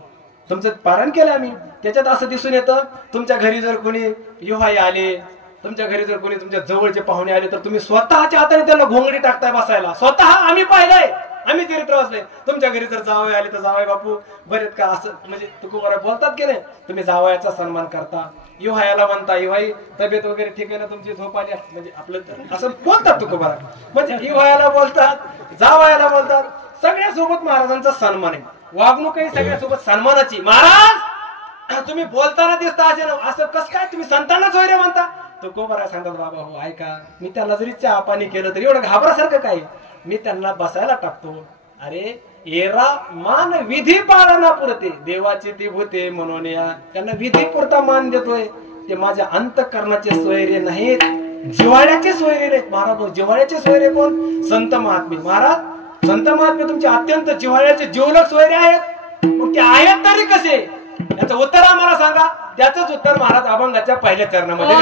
तुमचं पारण केलं आम्ही. त्याच्यात असं दिसून येतं तुमच्या घरी जर कोणी युहाई आले, तुमच्या घरी जर कोणी तुमच्या जवळचे पाहुणे आले, तर तुम्ही स्वतःच्या हाताने त्यांना घोंगडी टाकताय बसायला. स्वतः आम्ही पाहिलंय, आम्ही चरित्र वाचलंय. तुमच्या घरी जर जावई आले तर जावई बापू बरेच का असं म्हणजे तुकोबारा बोलतात की नाही, तुम्ही जावयाचा सन्मान करता. युहायाला म्हणता युहाई तब्येत वगैरे ठीक आहे ना तुमची, झोप आली म्हणजे आपलं तर असं बोलतात तुकोबारा. म्हणजे युहायाला बोलतात, जावयाला बोलतात, सगळ्यासोबत महाराजांचा सन्मान आहे. वागणूकही सगळ्यासोबत सन्मानाची. महाराज तुम्ही बोलताना दिसता असं कसं काय तुम्ही संतांना सोयरे म्हणता. तुकोबारा सांगतात बाबा हो ऐका, मी त्याला जरी चहा पाणी केलं तरी एवढं घाबरासारखं काय, मी त्यांना बसायला टाकतो. अरे एरा मान विधी पाळना पुरते देवाची ती भूते म्हणून या, त्यांना विधी पुरता मान देतोय. ते माझ्या अंतःकरणाचे सोयरे नाहीत, जिव्हाळ्याचे सोयरे नाहीत. महाराज जिव्हाळ्याचे सोयरे कोण? संत महात्मे. महाराज संत महात्मे तुमचे अत्यंत जिव्हाळ्याचे जीवलक सोयरे आहेत. मग ते आहेत तरी कसे, याचं उत्तर आम्हाला सांगा. त्याच उत्तर महाराज अभंगाच्या पहिल्या चरणामध्ये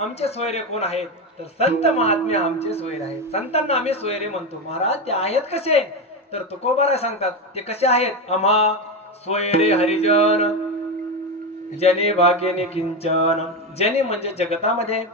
आमचे सोयरे कोण आहेत, तर संत महात्मे आमचे सोयरे आहेत. संतांना आम्ही सोयरे म्हणतो. महाराज ते आहेत कसे, तर तुकोबारा सांगतात ते कसे आहेत. आम्हा सोयरे हरिजन जने भाग्य निकिंचन. जने म्हणजे जगतामध्ये,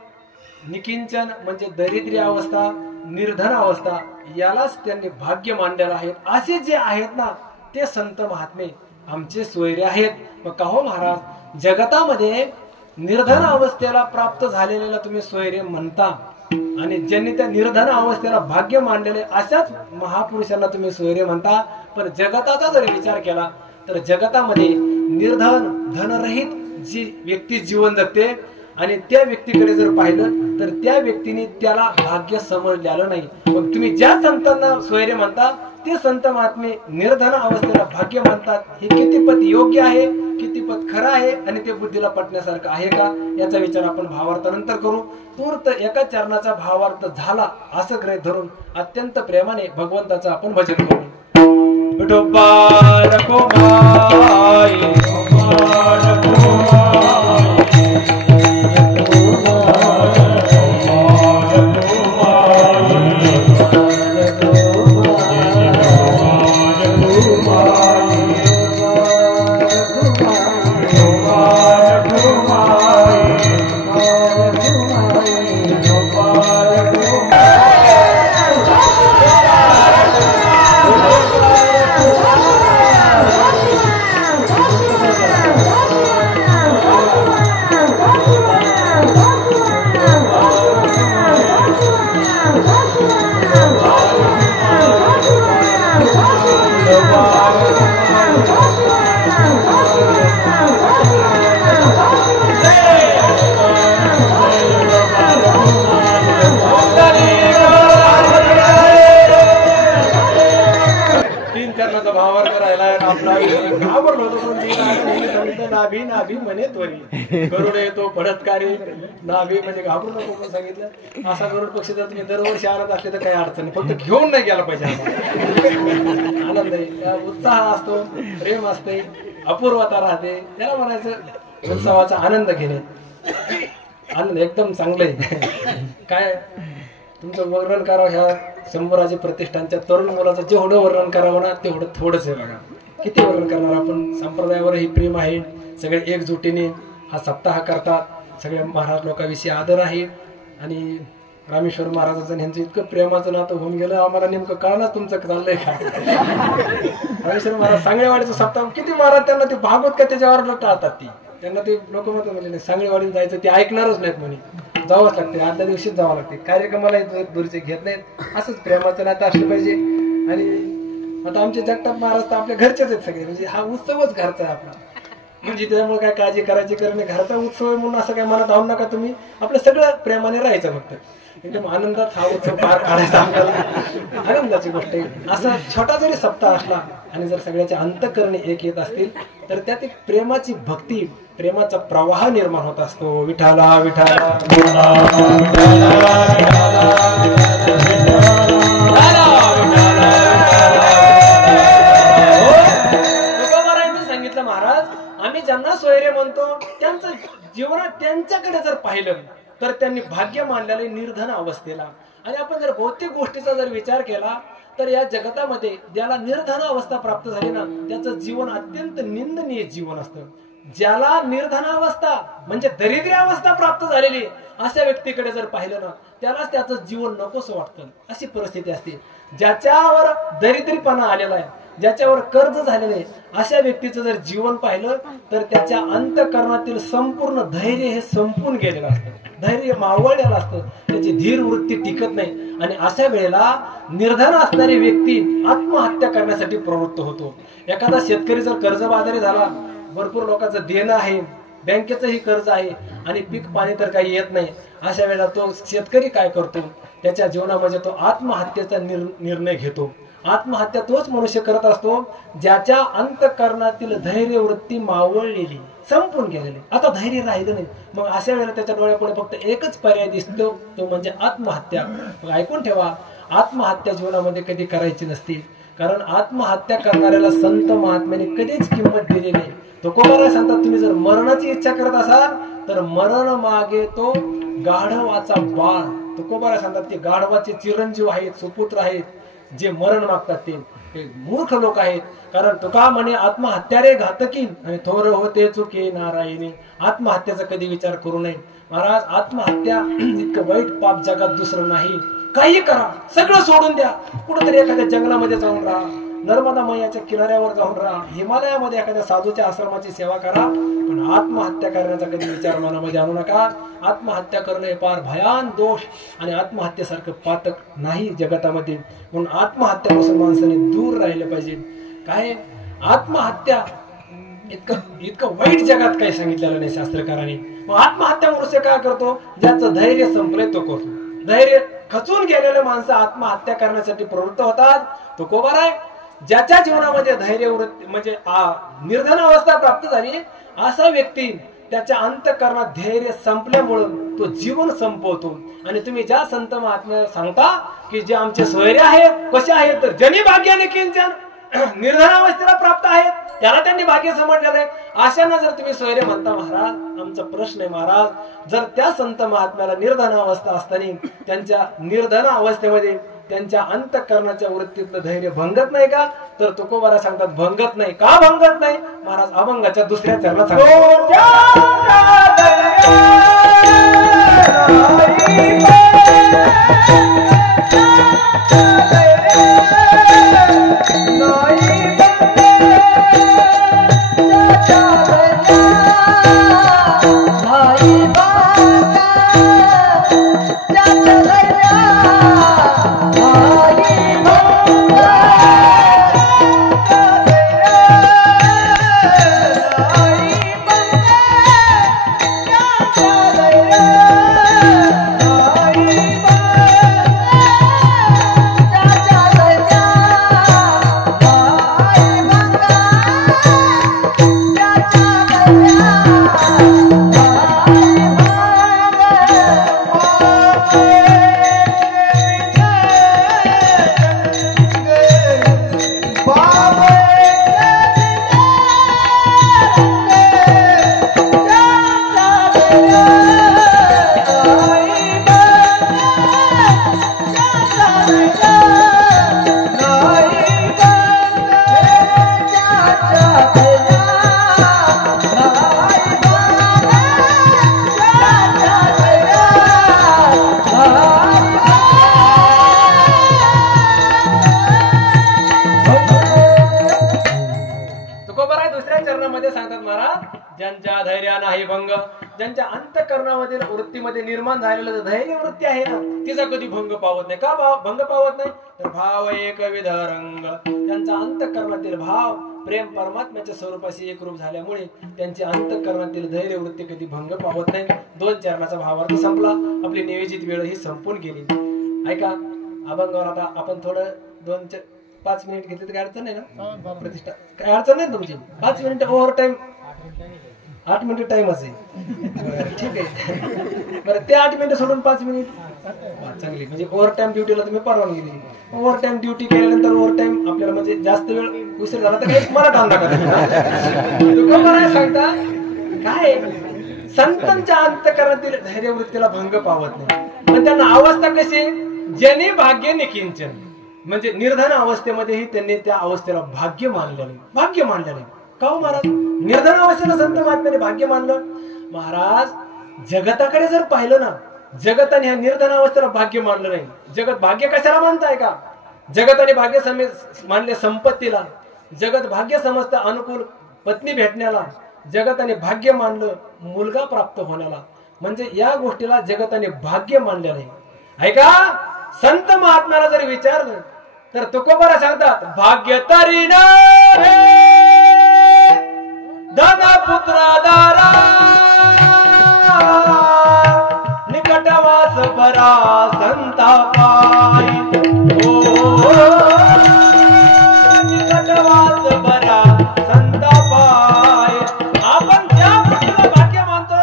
निकिंचन म्हणजे दरिद्री अवस्था, निर्धन अवस्था, यालाच त्यांनी भाग्य मानलेलं आहे. असे जे आहेत ना ते संत महात्मे आमचे सोयरे आहेत. मग का हो महाराज, जगतामध्ये निर्धन अवस्थेला प्राप्त झालेल्या तुम्ही सोयरे म्हणता, आणि ज्यांनी त्या निर्धन अवस्थेला भाग्य मानलेले अशाच महापुरुषांना तुम्ही सोयरे म्हणता. पण जगताचा जर विचार केला तर जगतामध्ये निर्धन धनरहित जी व्यक्ती जीवन जगते, आणि त्या व्यक्तीकडे जर पाहिलं तर त्या व्यक्तीने त्याला भाग्य समजलेलं नाही. मग तुम्ही ज्या संतांना सोयरे म्हणता ते संत महात्मे निर्धन अवस्थेला भाग्य मानतात. हे कितीपत योग्य आहे, कितीपत खरं आहे, आणि ते बुद्धीला पटण्यासारखं आहे का, याचा विचार आपण भावार्थानंतर करू. तूर्त एका चरणाचा भावार्थ झाला असं गृहीत धरून अत्यंत प्रेमाने भगवंताचं आपण भजन करू. विठोबा रखो माई, घाबरलो होतो पण ते सांगितलं नाभी नाभी म्हणे त्वरी गरुड येतो पडतकारी नाभी म्हणजे घाबरू नको पण सांगितलं. असा गरुड पक्षी जर तुम्ही दरवर्षी आणत असले तर काही अडचण नाही, फक्त घेऊन नाही गेला पाहिजे. आनंद आहे, उत्साह असतो, प्रेम असते, अपूर्वता राहते, त्याला म्हणायचं उत्सवाचा आनंद घेणे. आनंद एकदम चांगलं आहे. काय तुमचं वर्णन करावं ह्या शंभराजी प्रतिष्ठानच्या तरुण मुलाचं जेवढं वर्णन करावं ना तेवढं थोडंच आहे बघा. किती वर्णन करणार आपण. संप्रदायावरही प्रेम आहे, सगळे एकजुटीने हा सप्ताह करतात, सगळ्या महाराज लोकांविषयी आदर आहे. आणि रामेश्वर महाराजांचं ह्यांचं इतकं प्रेमाचं नातं होऊन गेलं आम्हाला नेमकं कळणार तुमचं चाललंय का. रामेश्वर महाराज सांगळेवाडीचं सप्ताह किती महाराज त्यांना ते भागवत का त्याच्यावर टाळतात. ती त्यांना ते लोक म्हणतात म्हणजे सांगळेवाडीला जायचं ते ऐकणारच नाहीत म्हणे. जावंच लागते, आदल्या दिवशीच जावं लागते. कार्यक्रमाला दूरचे घेत नाहीत. असंच प्रेमाचं नातं असलं पाहिजे. आणि आता आमचे जगताप महाराज तर आपल्या घरचेच आहेत सगळे, म्हणजे हा उत्सवच घरचा आहे आपला. म्हणजे त्यामुळे काय काळजी करायची करणे, घरचा उत्सव आहे म्हणून असं काय मनात आणू नका तुम्ही. आपलं सगळं प्रेमाने राहायचं, फक्त एकदम आनंदात हा उत्सव पार काढायचा आपल्याला. आनंदाची गोष्ट आहे. असा छोटा जरी सप्ताह असला आणि जर सगळ्याचे अंतःकरणे एक येत असतील तर त्यात एक प्रेमाची भक्ती, प्रेमाचा प्रवाह निर्माण होत असतो. विठाला विठाला सांगितलं महाराज. आम्ही ज्यांना सोयरे म्हणतो त्यांचं जीवनात त्यांच्याकडे जर पाहिलं तर त्यांनी भाग्य मानलेले निर्धन अवस्थेला. आणि आपण जर भौतिक गोष्टीचा जर विचार केला तर या जगतामध्ये ज्याला निर्धन अवस्था प्राप्त झाली ना त्याचं जीवन अत्यंत निंदनीय जीवन असतं. ज्याला निर्धन अवस्था म्हणजे दरिद्री अवस्था प्राप्त झालेली अशा व्यक्तीकडे जर पाहिलं ना त्यालाच त्याचं जीवन नकोसं वाटतं. अशी परिस्थिती असते. ज्याच्यावर दरिद्रीपणा आलेला आहे, ज्याच्यावर कर्ज झालेलं आहे, अशा व्यक्तीचं जर जीवन पाहिलं तर त्याच्या अंतःकरणातील संपूर्ण धैर्य हे संपून गेलेलं असतं. धैर्य मावळलेलं असतं, त्याची धीर वृत्ती टिकत नाही. आणि अशा वेळेला निर्धन असणारी व्यक्ती आत्महत्या करण्यासाठी प्रवृत्त होतो. एखादा शेतकरी जर कर्जबाजारी झाला, भरपूर लोकांचं देणं आहे, बँकेचंही कर्ज आहे आणि पीक पाणी तर काही येत नाही, अशा वेळेला तो शेतकरी काय करतो, त्याच्या जीवनामध्ये तो आत्महत्येचा निर्णय घेतो. आत्महत्या तोच मनुष्य करत असतो ज्याच्या अंतःकरणातील धैर्य वृत्ती मावळलेली, संपून गेलेली, आता धैर्य राहिलं नाही. मग अशा वेळेला त्याच्या डोळ्यापुढे फक्त एकच पर्याय दिसतो, तो म्हणजे आत्महत्या. मग ऐकून ठेवा, आत्महत्या जीवनामध्ये कधी करायची नसती. कारण आत्महत्या करणाऱ्याला संत महात्म्याने कधीच किंमत दिली नाही. तो कोणाला सांगतात, तुम्ही जर मरणाची इच्छा करत असाल तर मरण मागे तो गाढवाचा बाळ. तो कोणाला सांगतात, ते गाढवाचे चिरंजीव आहेत, सुपुत्र आहेत, जे मरण मागतात ते मूर्ख लोक आहेत. कारण तुका म्हणे आत्महत्या रे घातकी आणि थोर होते चुके नारायणी. आत्महत्याचा कधी विचार करू नये महाराज. आत्महत्या इतकं वाईट पाप जगात दुसरं नाही. काही करा, सगळं सोडून द्या, कुठेतरी एखाद्या जंगलामध्ये जाऊन राहा, नर्मदा मैयाच्या किनाऱ्यावर जाऊन राहा, हिमालयामध्ये एखाद्या साधूच्या आश्रमाची सेवा करा, पण आत्महत्या करण्याचा कधी विचार मनामध्ये आणू नका. आत्महत्या करणे फार भयान दोष आणि आत्महत्येसारखं पातक नाही जगतामध्ये. म्हणून आत्महत्यापासून माणसाने दूर राहिलं पाहिजे. काय आत्महत्या इतकं वाईट जगात काही सांगितलेलं नाही शास्त्रकारांनी. मग आत्महत्या मनुष्य काय करतो, ज्याचं धैर्य संपलंय तो करतो. धैर्य खचून गेलेले माणसं आत्महत्या करण्यासाठी प्रवृत्त होतात. तो कोबर आहे ज्याच्या जीवनामध्ये धैर्य वृत्ती म्हणजे निर्धन अवस्था प्राप्त झाली, असा व्यक्ती त्याच्या अंतःकरणात धैर्य संपल्यामुळे तो जीवन संपवतो. आणि तुम्ही ज्या संत महात्म्याला सांगता की जे आमचे सोयरे आहेत कसे आहेत, तर जनी भाग्याने किंचन निर्धन अवस्थेला प्राप्त आहेत, त्याला त्यांनी भाग्य समजलेलं आहे, अशांना जर तुम्ही सोयरे म्हणता महाराज, आमचा प्रश्न आहे महाराज, जर त्या संत महात्म्याला निर्धन अवस्था असताना त्यांच्या निर्धन अवस्थेमध्ये त्यांच्या अंतःकरणाच्या वृत्तीतलं धैर्य भंगत नाही का, तर तुकोबारा सांगतात भंगत नाही. का भंगत नाही महाराज? अभंगाच्या दुसऱ्या चरणात भंग. ज्यांच्या अंतःकरणामध्ये वृत्तीमध्ये निर्माण झालेलं धैर्य वृत्ती आहे ना, तिचा कधी भंग पावत नाही. का भंग पावत नाही? तर भाव एक विधरंग. त्यांचा अंतःकरणातील भाव प्रेम परमात्म्याच्या स्वरूपाशी एकरूप झाल्यामुळे त्यांची अंतःकरणातील धैर्य वृत्ती कधी भंग पावत नाही. 2 चरणाचा भावार्थ संपला. आपली नियोजित वेळ ही संपून गेली. ऐका, अभंगावर आता आपण थोडं 2-5 मिनिट घेतले तर काय अडचण नाही ना? प्रतिष्ठा काय अडचण नाही तुमची? 5 minute over time, 8 minute time असेल. ठीक आहे बरं, ते 8 मिनिट सोडून 5 मिनिट चांगली. म्हणजे ओव्हर टाइम ड्युटीला तुम्ही परवानगी दिली. ओव्हर टाइम ड्युटी केल्यानंतर ओव्हर टाइम आपल्याला म्हणजे जास्त वेळ उशीर झाला तर काही मला टाळा करा. सांगता काय संतांच्या अंतःकरणातील धैर्यवृत्तीला भंग पावत नाही. पण त्यांना अवस्था कशी? ज्यांनी भाग्य निकिंचन, म्हणजे निर्धन अवस्थेमध्येही त्यांनी त्या अवस्थेला भाग्य मानलेलं. भाग्य मानलेलं का हो महाराज? निर्धन अवस्थेला संत महात्म्याने भाग्य मानलं. महाराज जगताकडे जर पाहिलं ना, जगताने ह्या निर्धन अवस्थेला भाग्य मानलं नाही. जगत भाग्य कशाला मानताय का? जगताने भाग्य मानले संपत्तीला. जगत भाग्य समजतं अनुकूल पत्नी भेटण्याला. जगताने भाग्य मानलं मुलगा प्राप्त होण्याला. म्हणजे या गोष्टीला जगताने भाग्य मानले नाही. ऐका, संत महात्म्याला जर विचारलं तर तुकोबारा सांगतात, भाग्य तरी नव्हे धन पुत्र दारा, निकटवास बरा संता पायी. निकटवास बरा संता पायी. आपण ज्या गोष्टीला भाग्य मानतो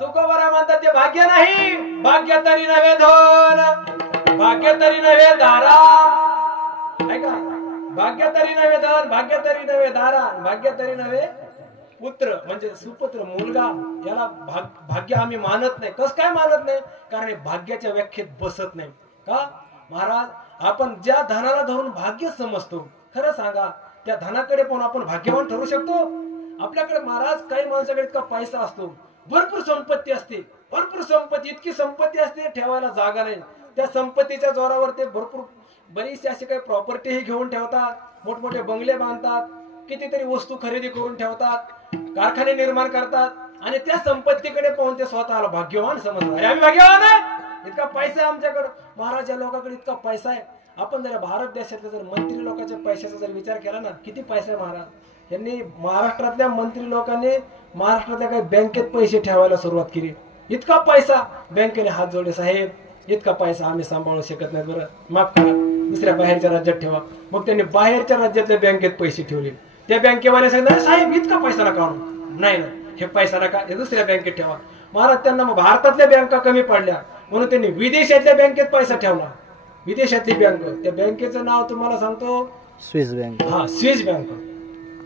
तुकोबारा म्हणतात ते भाग्य नाही. भाग्य तरी नव्हे धन, भाग्य तरी नव्हे दारा. ऐका, भाग्य तरी नव्हे धन, भाग्य तरी नव्हे दारा, भाग्य तरी नव्हे पुत्र म्हणजे सुपुत्र मुलगा. याला भाग्य आम्ही मानत नाही. कस काय मानत नाही? कारण भाग्याच्या व्याख्येत बसत नाही. का महाराज? आपण ज्या धनाला धरून भाग्य समजतो, खरं सांगा त्या धनाकडे पण आपण भाग्यवान ठरू शकतो? आपल्याकडे महाराज काही माणसाकडे इतका पैसा असतो, भरपूर संपत्ती असते, भरपूर संपत्ती, इतकी संपत्ती असते ठेवायला जागा नाही. त्या संपत्तीच्या जोरावर ते भरपूर बरीचशी अशी काही प्रॉपर्टी घेऊन ठेवतात, मोठमोठे बंगले बांधतात, कितीतरी वस्तू खरेदी करून ठेवतात, कारखाने निर्माण करतात आणि त्या संपत्तीकडे पाहून ते स्वतःला भाग्यवान समजतात. अरे आम्ही भाग्यवान आहे, इतका पैसा आहे आमच्याकडे. महाराज या लोकांकडे इतका पैसा आहे. आपण जर भारत देशातल्या जर मंत्री लोकांच्या पैशाचा जर विचार केला ना, किती पैसा आहे महाराज. यांनी महाराष्ट्रातल्या मंत्री लोकांनी महाराष्ट्रातल्या काही बँकेत पैसे ठेवायला सुरुवात केली. इतका पैसा बँकेने हात जोडले, साहेब इतका पैसा आम्ही सांभाळू शकत नाही, बरं माफ करा, दुसऱ्या बाहेरच्या राज्यात ठेवा. मग त्यांनी बाहेरच्या राज्यातल्या बँकेत पैसे ठेवले. त्या बँकेवाले सांगितलं, साहेब इतका पैसा नका आणू. नाही ना, हे पैसा नका, हे दुसऱ्या बँकेत ठेवा. महाराज त्यांना मग भारतातल्या बँका कमी पडल्या म्हणून त्यांनी विदेशातल्या बँकेत पैसा ठेवला. विदेशातली बँक, त्या बँकेचं नाव तुम्हाला सांगतो, स्विस बँक. हा, स्विस बँक.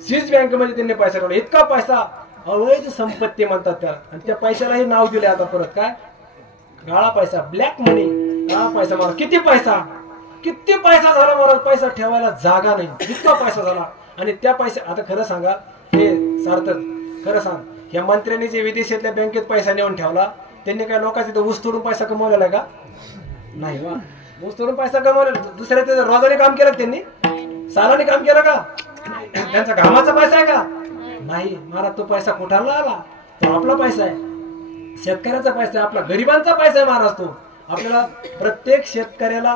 स्विस बँकेमध्ये त्यांनी पैसा ठेवला. इतका पैसा, अवैध संपत्ती म्हणतात त्याला. आणि त्या पैशालाही नाव दिले आता परत, काय काळा पैसा, ब्लॅक मनी. काळा पैसा. मला किती पैसा, किती पैसा झाला महाराज. पैसा ठेवायला जागा नाही, इतका पैसा झाला. आणि त्या पैसा, आता खरं सांगा, हे सार्थक खरं सांग, या मंत्र्यांनी जे विदेशातल्या बँकेत पैसा नेऊन ठेवला, त्यांनी काय लोकांचे ऊस तोडून पैसा कमवलेला का? नाही वा, ऊस तोडून पैसा कमवलेला. दुसऱ्या रोजाने काम केलं त्यांनी, सालाने काम केलं का? त्यांचा घामाचा पैसा आहे का? नाही महाराज. तो पैसा कुठाला आला? तो आपला पैसा आहे, शेतकऱ्याचा पैसा आहे, आपला गरिबांचा पैसा आहे महाराज. तो आपल्याला प्रत्येक शेतकऱ्याला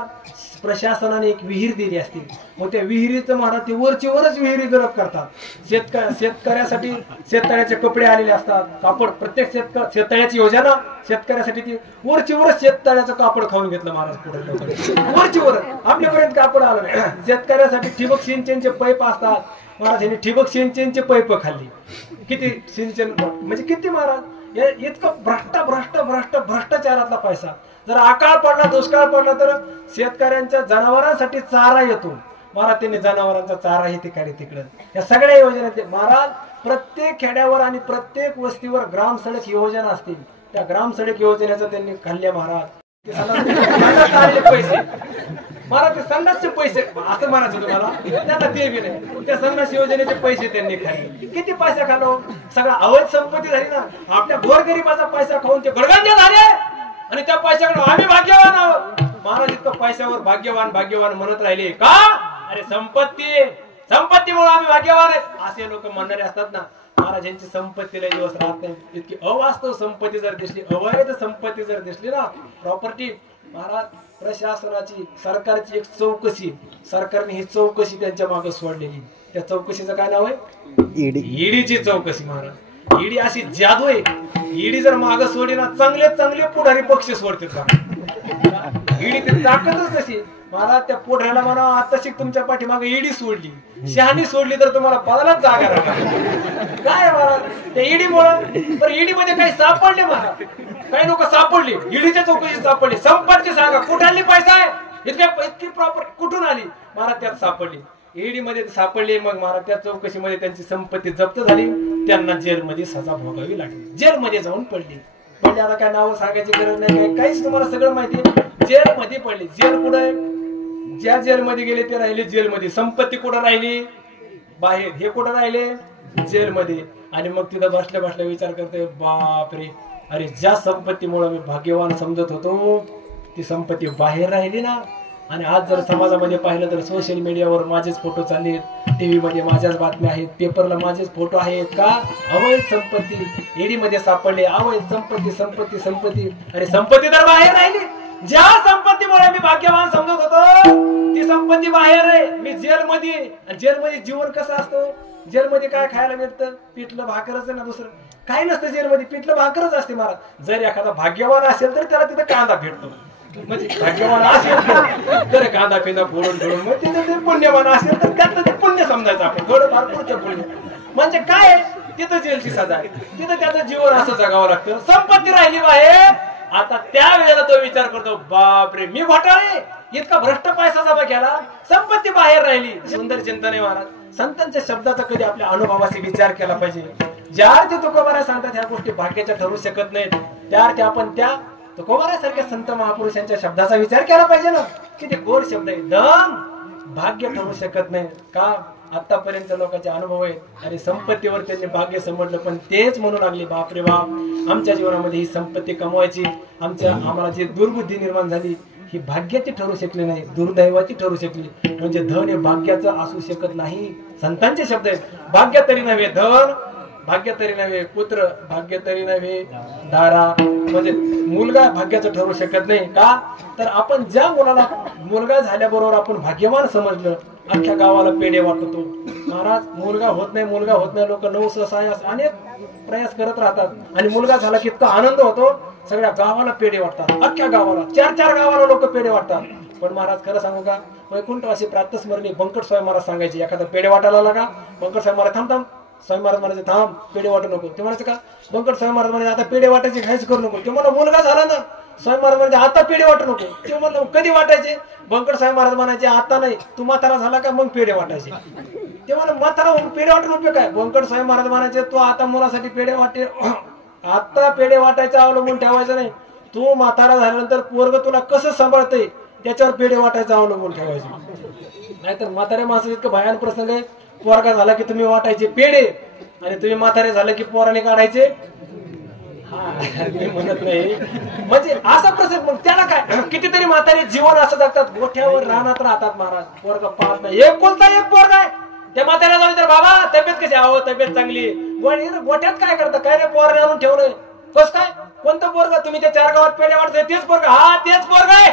प्रशासनाने एक विहीर दिली असते, मग त्या विहिरीचं महाराज ते वरची वरच विहिरी गरज करतात. शेतकऱ्यासाठी शेततळ्याचे कपडे आलेले असतात, कापड. प्रत्येक शेततळ्याची योजना शेतकऱ्यासाठी ती वरची वरच शेततळ्याचं कापड खाऊन घेतलं महाराज. पुढे वरची वर आपल्यापर्यंत कापड आलं नाही. शेतकऱ्यासाठी ठिबक सिंचनचे पैप असतात महाराज, यांनी ठिबक सिंचनचे पैप खाल्ली. किती सिंचन म्हणजे किती महाराज. इतकं भ्रष्टाचारातला पैसा. जर अकाळ पडला, दुष्काळ पडला तर शेतकऱ्यांच्या जनावरांसाठी चारा येतो महाराज. त्यांनी जनावरांचा चाराही ठिकाणी तिकडे या सगळ्या योजना महाराज. प्रत्येक खेड्यावर आणि प्रत्येक वस्तीवर ग्राम सडक योजना असतील, त्या ग्राम सडक योजनेचा त्यांनी खाल्ल्या महाराज. पैसे महाराज, ते संडासचे पैसे असं म्हणायचं तुम्हाला, त्यांना ते बी नाही. त्या संडास योजनेचे पैसे त्यांनी खाल्ले. किती पैसा खाल्लो, सगळा अवैध संपत्ती झाली ना. आपल्या गोरगरिबाचा पैसा खाऊन ते गडगंज झाले आणि त्या पैशाकडे आम्ही भाग्यवान आहोत. महाराज इतकं पैशावर भाग्यवान भाग्यवान म्हणत राहिले का? अरे संपत्तीमुळे आम्ही भाग्यवान आहेत असे लोक म्हणणारे असतात ना. महाराजांची संपत्ती लय दिवस राहत नाही. इतकी अवास्तव संपत्ती जर दिसली, अवैध संपत्ती जर दिसली ना, प्रॉपर्टी, महाराज प्रशासनाची सरकारची एक चौकशी, सरकारने ही चौकशी त्यांच्या मागे सोडलेली. त्या चौकशीचं काय नाव आहे? ईडीची चौकशी. महाराज ईडी अशी जादू आहे. ईडी जर मागे सोडली ना, चांगले चांगले पुढारी पक्ष सोडते. ईडी ती ताकदच तशी. महाराज त्या पोढऱ्याला म्हणा, आता शिक तुमच्या पाठीमागे ईडी सोडली, शहाणी सोडली तर तुम्हाला पदालाच जागा राहणार. काय महाराज त्या ईडी मुळे. पण ईडी मध्ये काही सापडले महाराज, काही लोक सापडली, ईडीच्या चौकशीत सापडली. संपत्ती सांगा कुठली पैसा आहे, इतकी प्रॉपर्टी कुठून आली महाराज, त्यात सापडली. ईडी मध्ये सापडली. मग महाराज त्या चौकशीमध्ये त्यांची संपत्ती जप्त झाली. त्यांना जेलमध्ये सजा भोगावी लागली, जेलमध्ये जाऊन पडली. म्हणजे आता काय नाव सांगायची गरज नाही, काहीच तुम्हाला सगळं माहिती. जेलमध्ये पडली. जेल कुठे? ज्या जेलमध्ये गेले ते राहिले जेलमध्ये. संपत्ती कुठं राहिली? बाहेर. हे कुठं राहिले? जेलमध्ये. आणि मग तिथं बसल्या बसल्या विचार करते, बापरे, अरे ज्या संपत्तीमुळे मी भाग्यवान समजत होतो ती संपत्ती बाहेर राहिली ना. आणि आज जर समाजामध्ये पाहिलं तर सोशल मीडियावर माझेच फोटो चाललेत, टीव्ही मध्ये माझ्याच बातम्या आहेत, पेपरला माझेच फोटो आहेत. का? अवैध संपत्ती ईडी मध्ये सापडले. अवैध संपत्ती संपत्ती संपत्ती. अरे संपत्ती तर बाहेर राहिली. ज्या संपत्तीमुळे मी भाग्यवान समजत होतो ती संपत्ती बाहेर आहे. मी जेलमध्ये. जेलमध्ये जीवन कसं असतं? जेलमध्ये काय खायला मिळतं? पिठलं भाकरच ना, दुसरं काही नसतं. जेलमध्ये पिठलं भाकरच असते महाराज. जर एखादा भाग्यवान असेल तर त्याला तिथं कांदा भेटतो. म्हणजे भाग्यवान असेल तर कांदा पिंदा फोडून फोडून, मग तिथं ते पुण्यवान असेल तर त्यातलं ते पुण्य समजायचं आपण, थोडंफार पुढचं पुण्य. म्हणजे काय? तिथं जेलची सजा आहे. तिथं त्याचं जीवन असं जगावं लागतं. संपत्ती राहिली बाहेर. आता त्या वेळेला तो विचार करतो, बापरे, मी घोटाळे, इतका भ्रष्ट पैसा जमा केला, संपत्ती बाहेर राहिली. सुंदर चिंतन आहे महाराज. संतांच्या शब्दाचा कधी आपल्या अनुभवाशी विचार केला पाहिजे. ज्या ते तुकोबाराय सांगतात ह्या गोष्टी भाग्याच्या ठरू शकत नाहीत, त्या आपण त्या तुकोबारायसारख्या संत महापुरुषांच्या शब्दाचा विचार केला पाहिजे ना. किती गोड शब्द आहे. धन भाग्य ठरू शकत नाही. का? आतापर्यंत लोकांचे अनुभव आहेत आणि संपत्तीवर त्यांनी भाग्य समजलं, पण तेच म्हणू लागले, बापरे बाप, आमच्या जीवनामध्ये ही संपत्ती कमवायची, आम्हाला जी दुर्बुद्धी निर्माण झाली ही भाग्याची ठरू शकली नाही, दुर्दैवाची ठरू शकली. म्हणजे धन हे भाग्याचं असू शकत नाही. संतांचे शब्द आहेत. भाग्य तरी नव्हे धन, भाग्य तरी नव्हे पुत्र, भाग्य तरी नव्हे दारा. म्हणजे मुलगा भाग्याचं ठरू शकत नाही. का? तर आपण ज्या मुलाला मुलगा झाल्याबरोबर आपण भाग्यवान समजलं, अख्ख्या गावाला पेढे वाटतो. महाराज मुलगा होत नाही, मुलगा होत नाही, लोक 9 सहसा अनेक प्रयास करत राहतात आणि मुलगा झाला की इतका आनंद होतो, सगळ्या गावाला पेढे वाटतात. अख्ख्या गावाला 4 गावाला लोक पेढे वाटतात. पण महाराज खरं सांगू का, वैकुंठवासी प्रातस्मरणी बंकट स्वामी महाराज सांगायचे, एखादा पेढे वाटायला लागा, बंकट स्वामी महाराज थांब थांब, स्वामी महाराज म्हणायचे थांब, पेढे वाटू नको. ते म्हणायचं का? बंकट स्वामी महाराज म्हणायचे आता पेढे वाटायचे घायच करू नको. ते मला मुलगा झाला ना, स्वामी महाराज म्हणायचे आता पेढे वाटू नको. ते म्हणलं कधी वाटायचे? बंकट स्वामी महाराज म्हणायचे आता नाही, तू म्हातारा झाला का मग पेढे वाटायचे. ते म्हणलं म्हातारा पेढे वाटून उपयोग काय? बंकट स्वामी महाराज म्हणायचे तू आता मुलासाठी पेढे वाटे, आता पेढे वाटायचं अवलंबून ठेवायचं नाही, तू म्हातारा झाल्यानंतर पोरग तुला कसं सांभाळतंय त्याच्यावर पेढे वाटायचं अवलंबून ठेवायचं. नाहीतर म्हाताऱ्या माणसाचं इतकं भयान प्रसंग आहे, पोरगा झाला की तुम्ही वाटायचे पेढे आणि तुम्ही म्हातारे झाले की पोराने काढायचे. मी म्हणत नाही म्हणजे असा प्रसंग. मग त्याला काय, कितीतरी म्हातारे जीवन असं जगतात, गोठ्यावर रानात राहतात महाराज, पोरगा पाहत नाही, एक बोलता एक पोरगा आहे. त्या म्हाताऱ्याला जाऊन तर बाबा तब्येत कशी? आहो तब्येत चांगली. गोठ्यात काय करता? काय रे पोराने आणून ठेवलंय. कस काय? कोणतं पोरगा? तुम्ही त्या 4 गावात पेढे वाटतोय तेच पोरगा? हा तेच पोरगा आहे.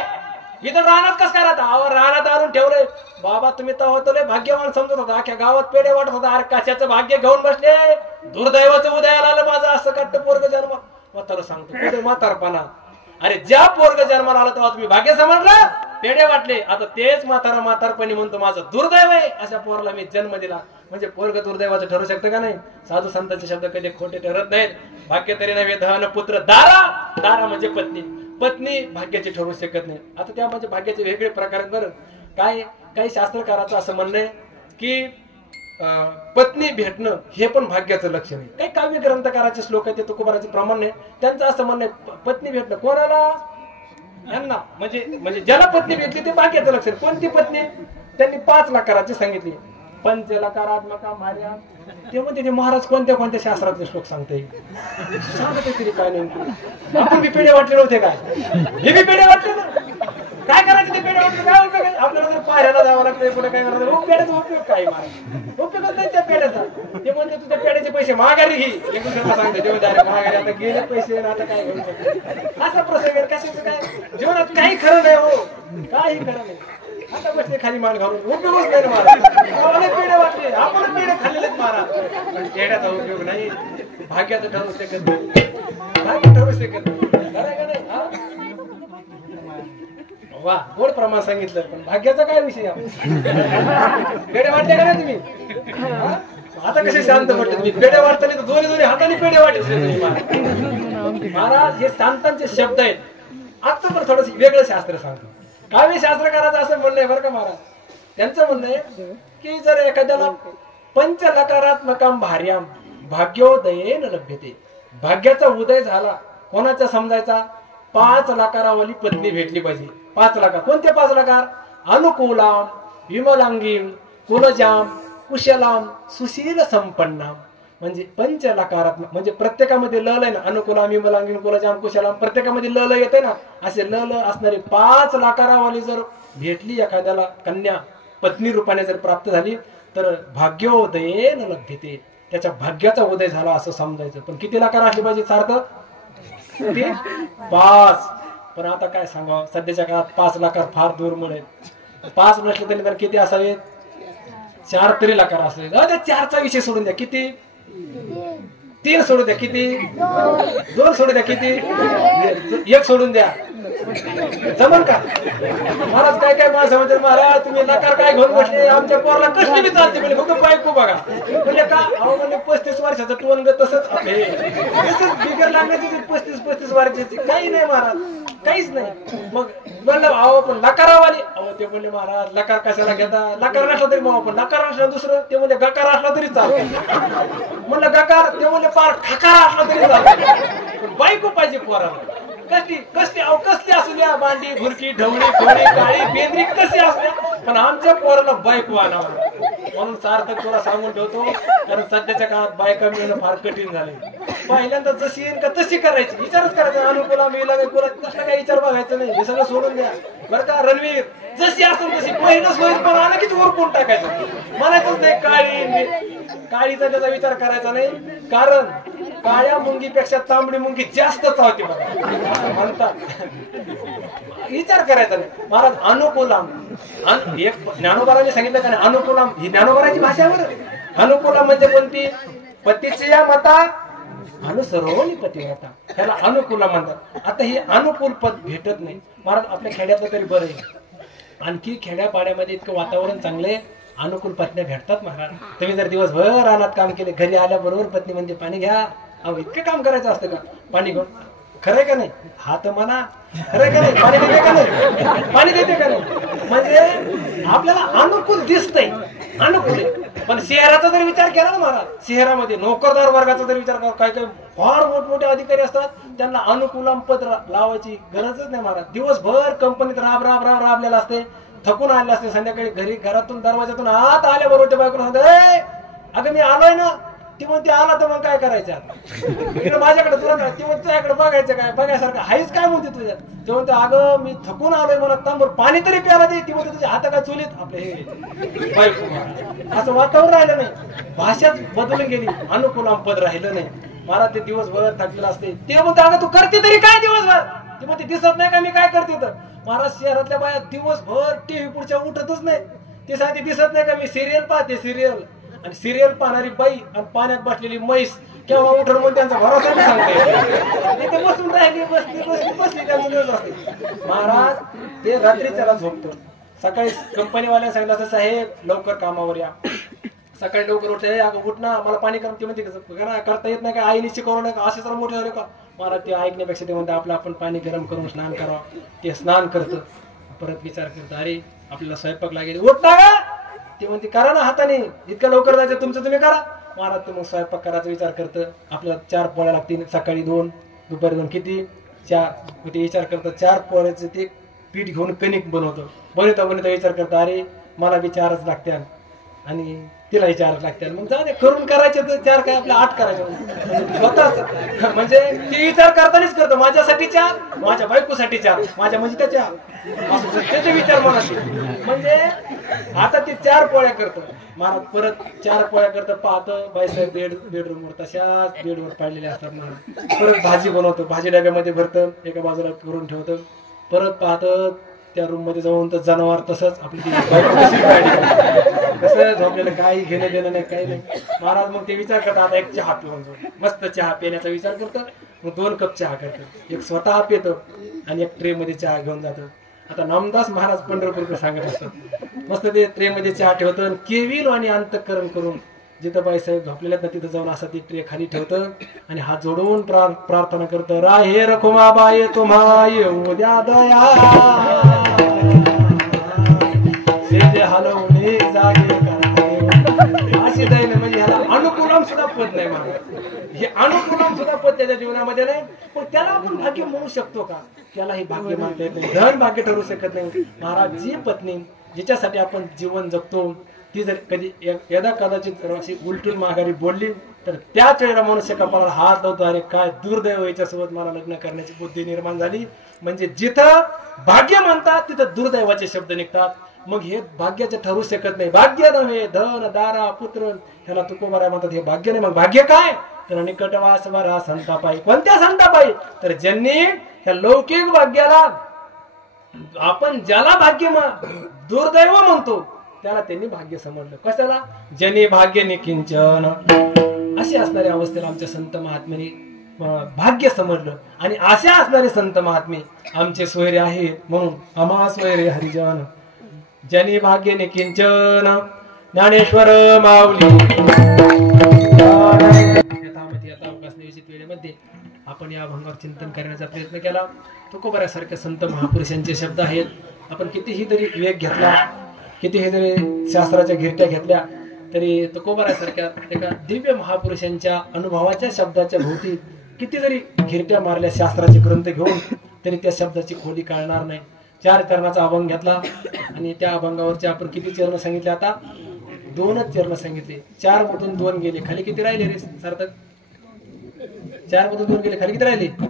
इथं रानात कस काय राहता? अहो रानात आणून ठेवलंय. बाबा तुम्ही तर भाग्यवान समजत होता, अख्ख्या गावात पेढे वाटत होता. अरे कशाचं भाग्य घेऊन बसले, दुर्दैवाचं उदयाला आलं माझं असं कट्ट पोरग जन्म. म्हातारा सांगतो कुठे म्हातारपणा? अरे ज्या पोरग जन्माला आलं तेव्हा तुम्ही भाग्य समजलं, पेढे वाटले. आता तेच म्हातारपणी म्हणतो माझं दुर्दैव आहे, अशा पोराला मी जन्म दिला. म्हणजे पोरग दुर्दैवाचं ठरू शकतं का नाही? साधू संतांचे शब्द कधी खोटे ठरत नाहीत. भाग्य तरी नव्हे धन पुत्र दारा, दारा म्हणजे पत्नी, पत्नी भाग्याची ठरू शकत नाही. आता त्या म्हणजे भाग्याचे वेगळे प्रकार आहेत बरं. काय काही शास्त्रकाराचं असं म्हणणं आहे की पत्नी भेटणं हे पण भाग्याचं लक्षण आहे. काही काव्य ग्रंथकाराचे श्लोक आहेत, ते तुकोबाराचे प्रमाण आहे, त्यांचं असं म्हणणं आहे पत्नी भेटणं कोणाला? यांना म्हणजे ज्याला पत्नी भेटली ते भाग्याचं लक्षण. कोणती पत्नी? त्यांनी 5 लकाराची सांगितली. पंचलकारात्मका मार्या. ते म्हणते ते महाराज कोणत्या कोणत्या शास्त्रातले श्लोक सांगते, सांगते तरी काय नेमकं. आपण बी पेढे वाटले नव्हते काय? हे बी पेढे वाटले ना, काय करायचे ते पेढे वाटतं काय उपयोग आहे? आपल्याला जर पाहायला जावं लागतं कुठे काय करायचं पेड्याचा उपयोग काय महाराज उपयोगच नाही त्या पेड्याचा ते म्हणते तुझ्या पेड्याचे पैसे माघारी घे एक दुसऱ्याला सांगते जेवण माघारी आता गेले पैसे आता काय घेऊन असा प्रसंग कशाचं काय जीवनात काही खरं नाही हो काही खरं नाही आता बसले खाली मान घालून उपयोगच नाही महाराज पेढे वाटले आपण पेढे खाल्लेलेच महाराज पण पेढ्याचा उपयोग नाही भाग्याचं ठरू शकत भाग्य ठरू शकत वा गोड प्रमाण सांगितलं पण भाग्याचा काय विषय पेढे वाटले का नाही तुम्ही आता कसे शांत पडले तुम्ही पेढे वाटताना तर दोन्ही हाताने पेढे वाटले महाराज हे शांतांचे शब्द आहेत आता पण थोडस वेगळं शास्त्र सांगतो काव्य शास्त्रकाराचं असं म्हणणं आहे बरं का महाराज त्यांचं म्हणणं आहे की जर एखाद्याला पंचलकारात्मकम भार्याम भाग्योदयेन लभ्यते भाग्याचा उदय झाला कोणाचा समजायचा 5 लाखारावाली पत्नी भेटली पाहिजे 5 लाखार कोणते 5 लाखार अनुकूलाम विमलांगीम कुलजाम कुशलाम सुशील संपन्नाम म्हणजे पंचलकारात्मक म्हणजे प्रत्येकामध्ये ल आहे ना अनुकूलाम विमलांगीम कुलजाम कुशलाम प्रत्येकामध्ये ल येते ना असे ल असणारी 5 लाखारावाली जर भेटली एखाद्याला कन्या पत्नी रूपाने जर प्राप्त झाली तर भाग्योदयेन लभ्यते त्याच्या भाग्याचा उदय झाला असं समजायचं पण किती लाखार असली पाहिजे सार्थ 5 पण आता काय सांगावं सध्याच्या काळात 5 लाखार फार दूर मिळेल 5 नसले तरी तर किती असावेत 4 तरी लाखार असावेत त्या 4चा विषय सोडून द्या किती 3 सोडून द्या किती 2 सोडून द्या किती 1 सोडून द्या जमल का महाराज काय काय माणसं म्हणतात महाराज तुम्ही नकार काय घेऊन बसले आमच्या पोराला कसली बी चालते म्हणजे फक्त बायको बघा म्हणजे का अहो म्हणजे 35 वर्षाचं टोनग तसंच बिगर लागण्याची 35 वर्षाची काही नाही महाराज काहीच नाही मग म्हणलं अहो पण लकारावाली अहो ते म्हणले महाराज लकार कशाला घेता लकार नसला तरी मग पण लकार नसला दुसरं ते म्हणजे गकार असला तरी चालतो म्हणलं गकार ते म्हणजे पार ठकार असला तरी चालतो पण बायको पाहिजे पोराला कसली अहो कसली असू द्या बांडी भुरकी ढवळी खोडी काळी बेंद्री कशी असू द्या पण आमच्या पोराला बायको आणावं म्हणून सार्थक तुला सांगून ठेवतो कारण सध्याच्या काळात बायका मिळणं फार कठीण झाले पहिल्यांदा जशी येईल का तशी करायची विचारच करायचा अनुकूला मिळाला तसला काही विचार बघायचं नाही हे सगळं सोडून द्या बरं का रणवीर जशी असेल तशी पहिलं सोयीत पण आलं की वरपून टाकायचं म्हणायचंच नाही काळीचा त्याचा विचार करायचा नाही कारण काळ्या मुंगीपेक्षा तांबडी मुंगी जास्त चावते म्हणतात विचार करायचा नाही महाराज अनुकूलम एक ज्ञानोबाराने सांगितलं का नाही अनुकूलम ही ज्ञानोबाराची भाषा बरं अनुकूलम म्हणजे कोणती पतीची या मता अनुसरोनी पतिव्रता त्याला अनुकूलम म्हणतात आता हे अनुकूल पद भेटत नाही महाराज आपल्या खेड्यातलं तरी बरं आहे आणखी खेड्यापाड्यामध्ये इतकं वातावरण चांगले अनुकूल पत्न्या भेटतात महाराज तुम्ही जर दिवसभर रानात काम केले घरी आल्याबरोबर पत्नी म्हणजे पाणी घ्या अहो इतकं काम करायचं असतं का पाणी घेऊन खरंय का नाही हा तर म्हणा खरंय का नाही पाणी देते का नाही पाणी देते का नाही म्हणजे आपल्याला अनुकूल दिसतंय अनुकूल पण शहराचा जर विचार केला ना महाराज शहरामध्ये नोकरदार वर्गाचा जर विचार करा काय काय फार मोठमोठे अधिकारी असतात त्यांना अनुकूलम पद लावायची गरजच नाही महाराज दिवसभर कंपनीत राबलेला असते थकून आले असते संध्याकाळी घरातून दरवाजातून आत आल्याबरोबर त्या बायकोला सांगते अगं मी आलोय ना ती म्हणते आला तर मग काय करायचं आता माझ्याकडे तुला काय ती म्हणते तुझ्याकडे बघायचं काय बघायसारखं हाईच काय म्हणते तुझ्या ते म्हणते अगं मी थकून आलोय मला तांबर पाणी तरी प्यायला दे ती म्हणते तुझ्या हाता काय चुलीत आपले हे बायको असं वातावरण राहिलं नाही भाषाच बदलून गेली अनुकूलम पद राहिलं नाही मला ते दिवसभर थकलेलं असते ते म्हणते अगं तू करते तरी काय दिवसभर ती म्हणते दिसत नाही का मी काय करते तर महाराज शहरातल्या बाया दिवसभर टीव्ही पुढच्या उठतच नाही ते सांगते दिसत नाही का मी सिरियल पाहते सिरियल आणि सिरियल पाहणारी बाई आणि पाण्यात बसलेली म्हैस केव्हा उठून म्हणून त्यांचा भरोसा नाही सांगते बसून राहिली बसली त्या मुलीवर असते महाराज ते रात्री त्याला झोपतो सकाळी कंपनीवाल्या सांगितलं असं साहेब लवकर कामावर या सकाळी लवकर उठते अगं उठ ना मला पाणी करून ते म्हणते कसं करता येत नाही का आईने शिकवलं नाही का असे जरा मोठे झाले का मला ते ऐकण्यापेक्षा ते म्हणते आपलं आपण पाणी गरम करून स्नान करावं ते स्नान करतं परत विचार करतं अरे आपल्याला स्वयंपाक लागेल उठ ना का ते म्हणते करा ना हाताने इतकं लवकर जायचं तुमचं तुम्ही करा महाराज ते मग स्वयंपाक करायचा विचार करतं आपल्याला 4 पोळ्या लागतील सकाळी 2 दुपारी 2 किती 4 ते विचार करतं 4 पोळ्याचं ते पीठ घेऊन कणिक बनवतं बनवता विचार करतं अरे मला बी 4च लागते आणि तिला विचारायला लागते. मग जाऊ दे, करून करायचे तर 4 काय आपल्या 8 करायचे स्वतः. म्हणजे ती विचार करतानाच करतो, माझ्यासाठी 4, माझ्या बायकोसाठी 4, माझ्या म्हणजे त्याच्या त्याचे विचार मनात. म्हणजे आता ते 4 पोळ्या करतो महाराज, परत 4 पोळ्या करतं, पाहतं बाईसाहेब बेडरूमवर तशाच बेडवर पाडलेल्या असतात महाराज. परत भाजी बनवतो, भाजी डब्यामध्ये भरतं, एका बाजूला करून ठेवतं. परत पाहतं त्या रूम मध्ये जाऊन तर जनावर तसंच आपली कसं झोपलेलं, काही घेणं देणं नाही, काही नाही महाराज. मग ते विचार करतात आता एक चहा पिऊन जाऊ, मस्त चहा पिण्याचा विचार करतं. मग 2 कप चहा करतं, एक स्वतः पितं आणि एक ट्रे मध्ये चहा घेऊन जातं. आता नामदास महाराज पंढरपूरकडे सांगत असतात, मस्त ते ट्रे मध्ये चहा ठेवतं, केविल आणि अंतःकरण करून जिथं बाईसाहेब झोपलेल्या ना तिथं जाऊन असं ती ट्रे खाली ठेवतं आणि हात जोडून प्रार्थना करतं, राहे रखुमाबाई तुम्हा येऊ द्या दया, हलवणे जागे अशी दैन. म्हणजे ह्याला अनुकूलम सुद्धा पद नाही महाराज, हे अनुकूलम सुद्धा पद त्याच्या जीवनामध्ये नाही. पण त्याला आपण भाग्य म्हणू शकतो का? त्याला हे भाग्य मानता येत नाही, धन भाग्य ठरू शकत नाही महाराज. जी पत्नी जिच्यासाठी आपण जीवन जगतो ती जर कधी यदा कदाचित अशी उलटून माघारी बोलली तर त्याच वेळेला मनुष्य कपाळाला हात लावतो, अरे काय दुर्दैव, याच्यासोबत मला लग्न करण्याची बुद्धी निर्माण झाली. म्हणजे जिथं भाग्य म्हणतात तिथं दुर्दैवाचे शब्द निघतात. मग हे भाग्याचे ठरू शकत नाही. भाग्य नव्हे धन दारा पुत्र, ह्याला तुकोबारा म्हणतात, हे भाग्य नाही. मग भाग्य काय? तर निकटवास वरा संतापाई. कोणत्या संतापाई? तर ज्यांनी ह्या लौकिक भाग्याला आपण ज्याला भाग्य दुर्दैव म्हणतो त्याला त्यांनी भाग्य समजलं. कशाला? जनी भाग्य निकिंचन, अशी असणाऱ्या अवस्थेला आमच्या संत महात्म्याने भाग्य समजलं. आणि अशा असणारे संत महात्मे आमचे सोयरे आहेत. म्हणून आम्हा सोयरे हरिजन जनी भाग्य निकिंचन, ज्ञानेश्वर माऊली. वेळेमध्ये आपण या अभंगावर चिंतन करण्याचा प्रयत्न केला. तुकोबाऱ्यासारख्या संत महापुरुषांचे शब्द आहेत. आपण कितीही तरी वेग घेतला, कितीही जरी शास्त्राच्या घिरट्या घेतल्या तरी तुकोबाऱ्यासारख्या एका दिव्य महापुरुषांच्या अनुभवाच्या शब्दाच्या भोवती किती जरी घिरट्या मारल्या शास्त्राचे ग्रंथ घेऊन तरी त्या शब्दाची खोली कळणार नाही. 4 चरणाचा अभंग घेतला आणि त्या अभंगावरचे आपण किती चरण सांगितले? आता 2च चरण सांगितले. 4 मधून 2 गेले, खाली किती राहिले रे सार्थक? 4 मधून 2 गेले, खाली किती राहिले? 2.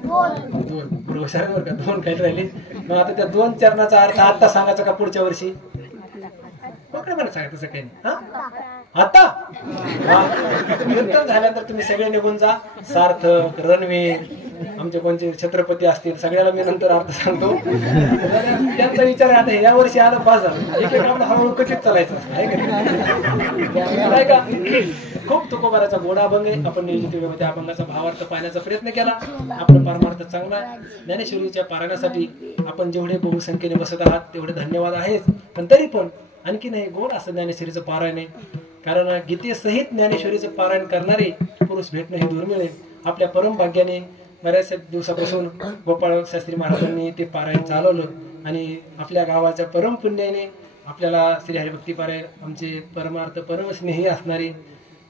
बरोबर का? 2 काही राहिले. मग आता त्या 2 चरणाचा अर्थ आता सांगायचा का पुढच्या वर्षी? मला सांगा तसं काही नाही. आता कीर्तन झाल्यानंतर तुम्ही सगळे निघून जा. सार्थक, रणवीर, आमचे कोणते छत्रपती असतील सगळ्याला मी नंतर अर्थ सांगतो. त्यांचा विचार आहे आता या वर्षी आलं बाजार एक आपलं हळूहळू कधीच चालायचं आहे का? खूप तुकोबाराचा गोडा अभंग आहे. आपण नियोजित वेळेमध्ये अभंगाचा भावार्थ पाहण्याचा प्रयत्न केला. आपला परमार्थ चांगला आहे. ज्ञानेश्वरीच्या पारायणासाठी आपण जेवढे बहुसंख्येने बसत आहात तेवढे धन्यवाद आहेच. पण तरी पण आणखी नाही गोड असं ज्ञानेश्वरीचं पारायण आहे. कारण गीतेसहित ज्ञानेश्वरीचं पारायण करणारे पुरुष भेटणं हे दुर्मिळ आहे. आपल्या परमभाग्याने बऱ्याच दिवसापासून गोपाळ शास्त्री महाराजांनी ते पारायण चालवलं आणि आपल्या गावाच्या परम पुण्याने आपल्याला श्री हरिभक्ती पारायण आमचे परमार्थ परमस्नेही असणारे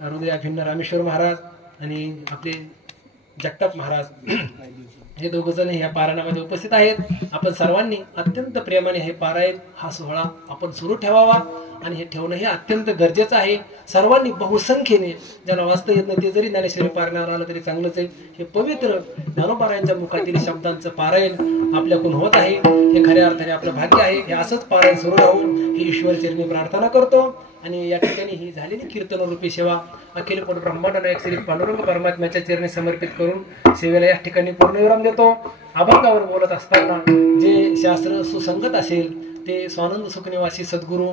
हृदयाभिन्न रामेश्वर महाराज आणि आपले जगताप महाराज हे 2 जण या पारायणामध्ये उपस्थित आहेत. आपण सर्वांनी अत्यंत प्रेमाने हे पारायण हा सोहळा आपण सुरू ठेवावा आणि हे ठेवणं हे अत्यंत गरजेचं आहे. सर्वांनी बहुसंख्येने ज्याला वाचता येत नाही ते जरी ज्ञानेश्वरी पारायणावर आलं तरी चांगलंच आहे. हे पवित्र ज्ञानोबारायांच्या मुखातील शब्दांचं पारायण आपल्याकडून होत आहे हे खऱ्या अर्थाने आपलं भाग्य आहे. हे असंच पारायण सुरू राहून ही ईश्वर चरणी प्रार्थना करतो. आणि या ठिकाणी ही झालेली कीर्तन रूपी सेवा अखिल कोट ब्रह्मांड नायक श्री पांडुरंग परमात्म्याच्या चरणी समर्पित करून सेवेला या ठिकाणी पूर्णविराम देतो. अभंगावर बोलत असताना जे शास्त्र सुसंगत असेल ते स्वानंद सुखनिवासी सद्गुरू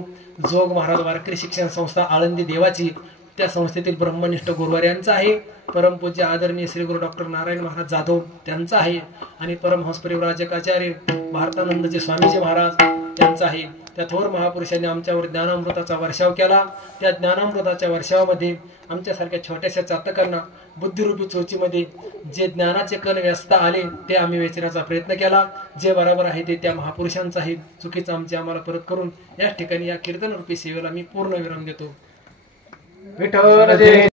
जोग महाराज वारकरी शिक्षण संस्था आळंदी देवाची त्या संस्थेतील ब्रह्मनिष्ठ गुरुवार आहे. परमपूज्य आदरणीय श्री गुरु डॉक्टर नारायण महाराज जाधव त्यांचा आहे आणि परमहंस परिव्राजकाचार्य भारतानंदचे स्वामीजी महाराज त्यांचा आहे. त्या थोर महापुरुषांनी आमच्यावर ज्ञानामृताचा वर्षाव केला. त्या ज्ञानामृताच्या वर्षावामध्ये आमच्यासारख्या छोट्याशा चातकांना बुद्धिरूपी चोचीमध्ये जे ज्ञानाचे कण व्यस्त आले ते आम्ही वेचण्याचा प्रयत्न केला. जे बरोबर आहे ते त्या महापुरुषांचं आहे. चुकीचं आमचे आम्हाला परत करून या ठिकाणी या कीर्तन रूपी सेवेला मी पूर्ण विराम देतो. विठ्ठल जय.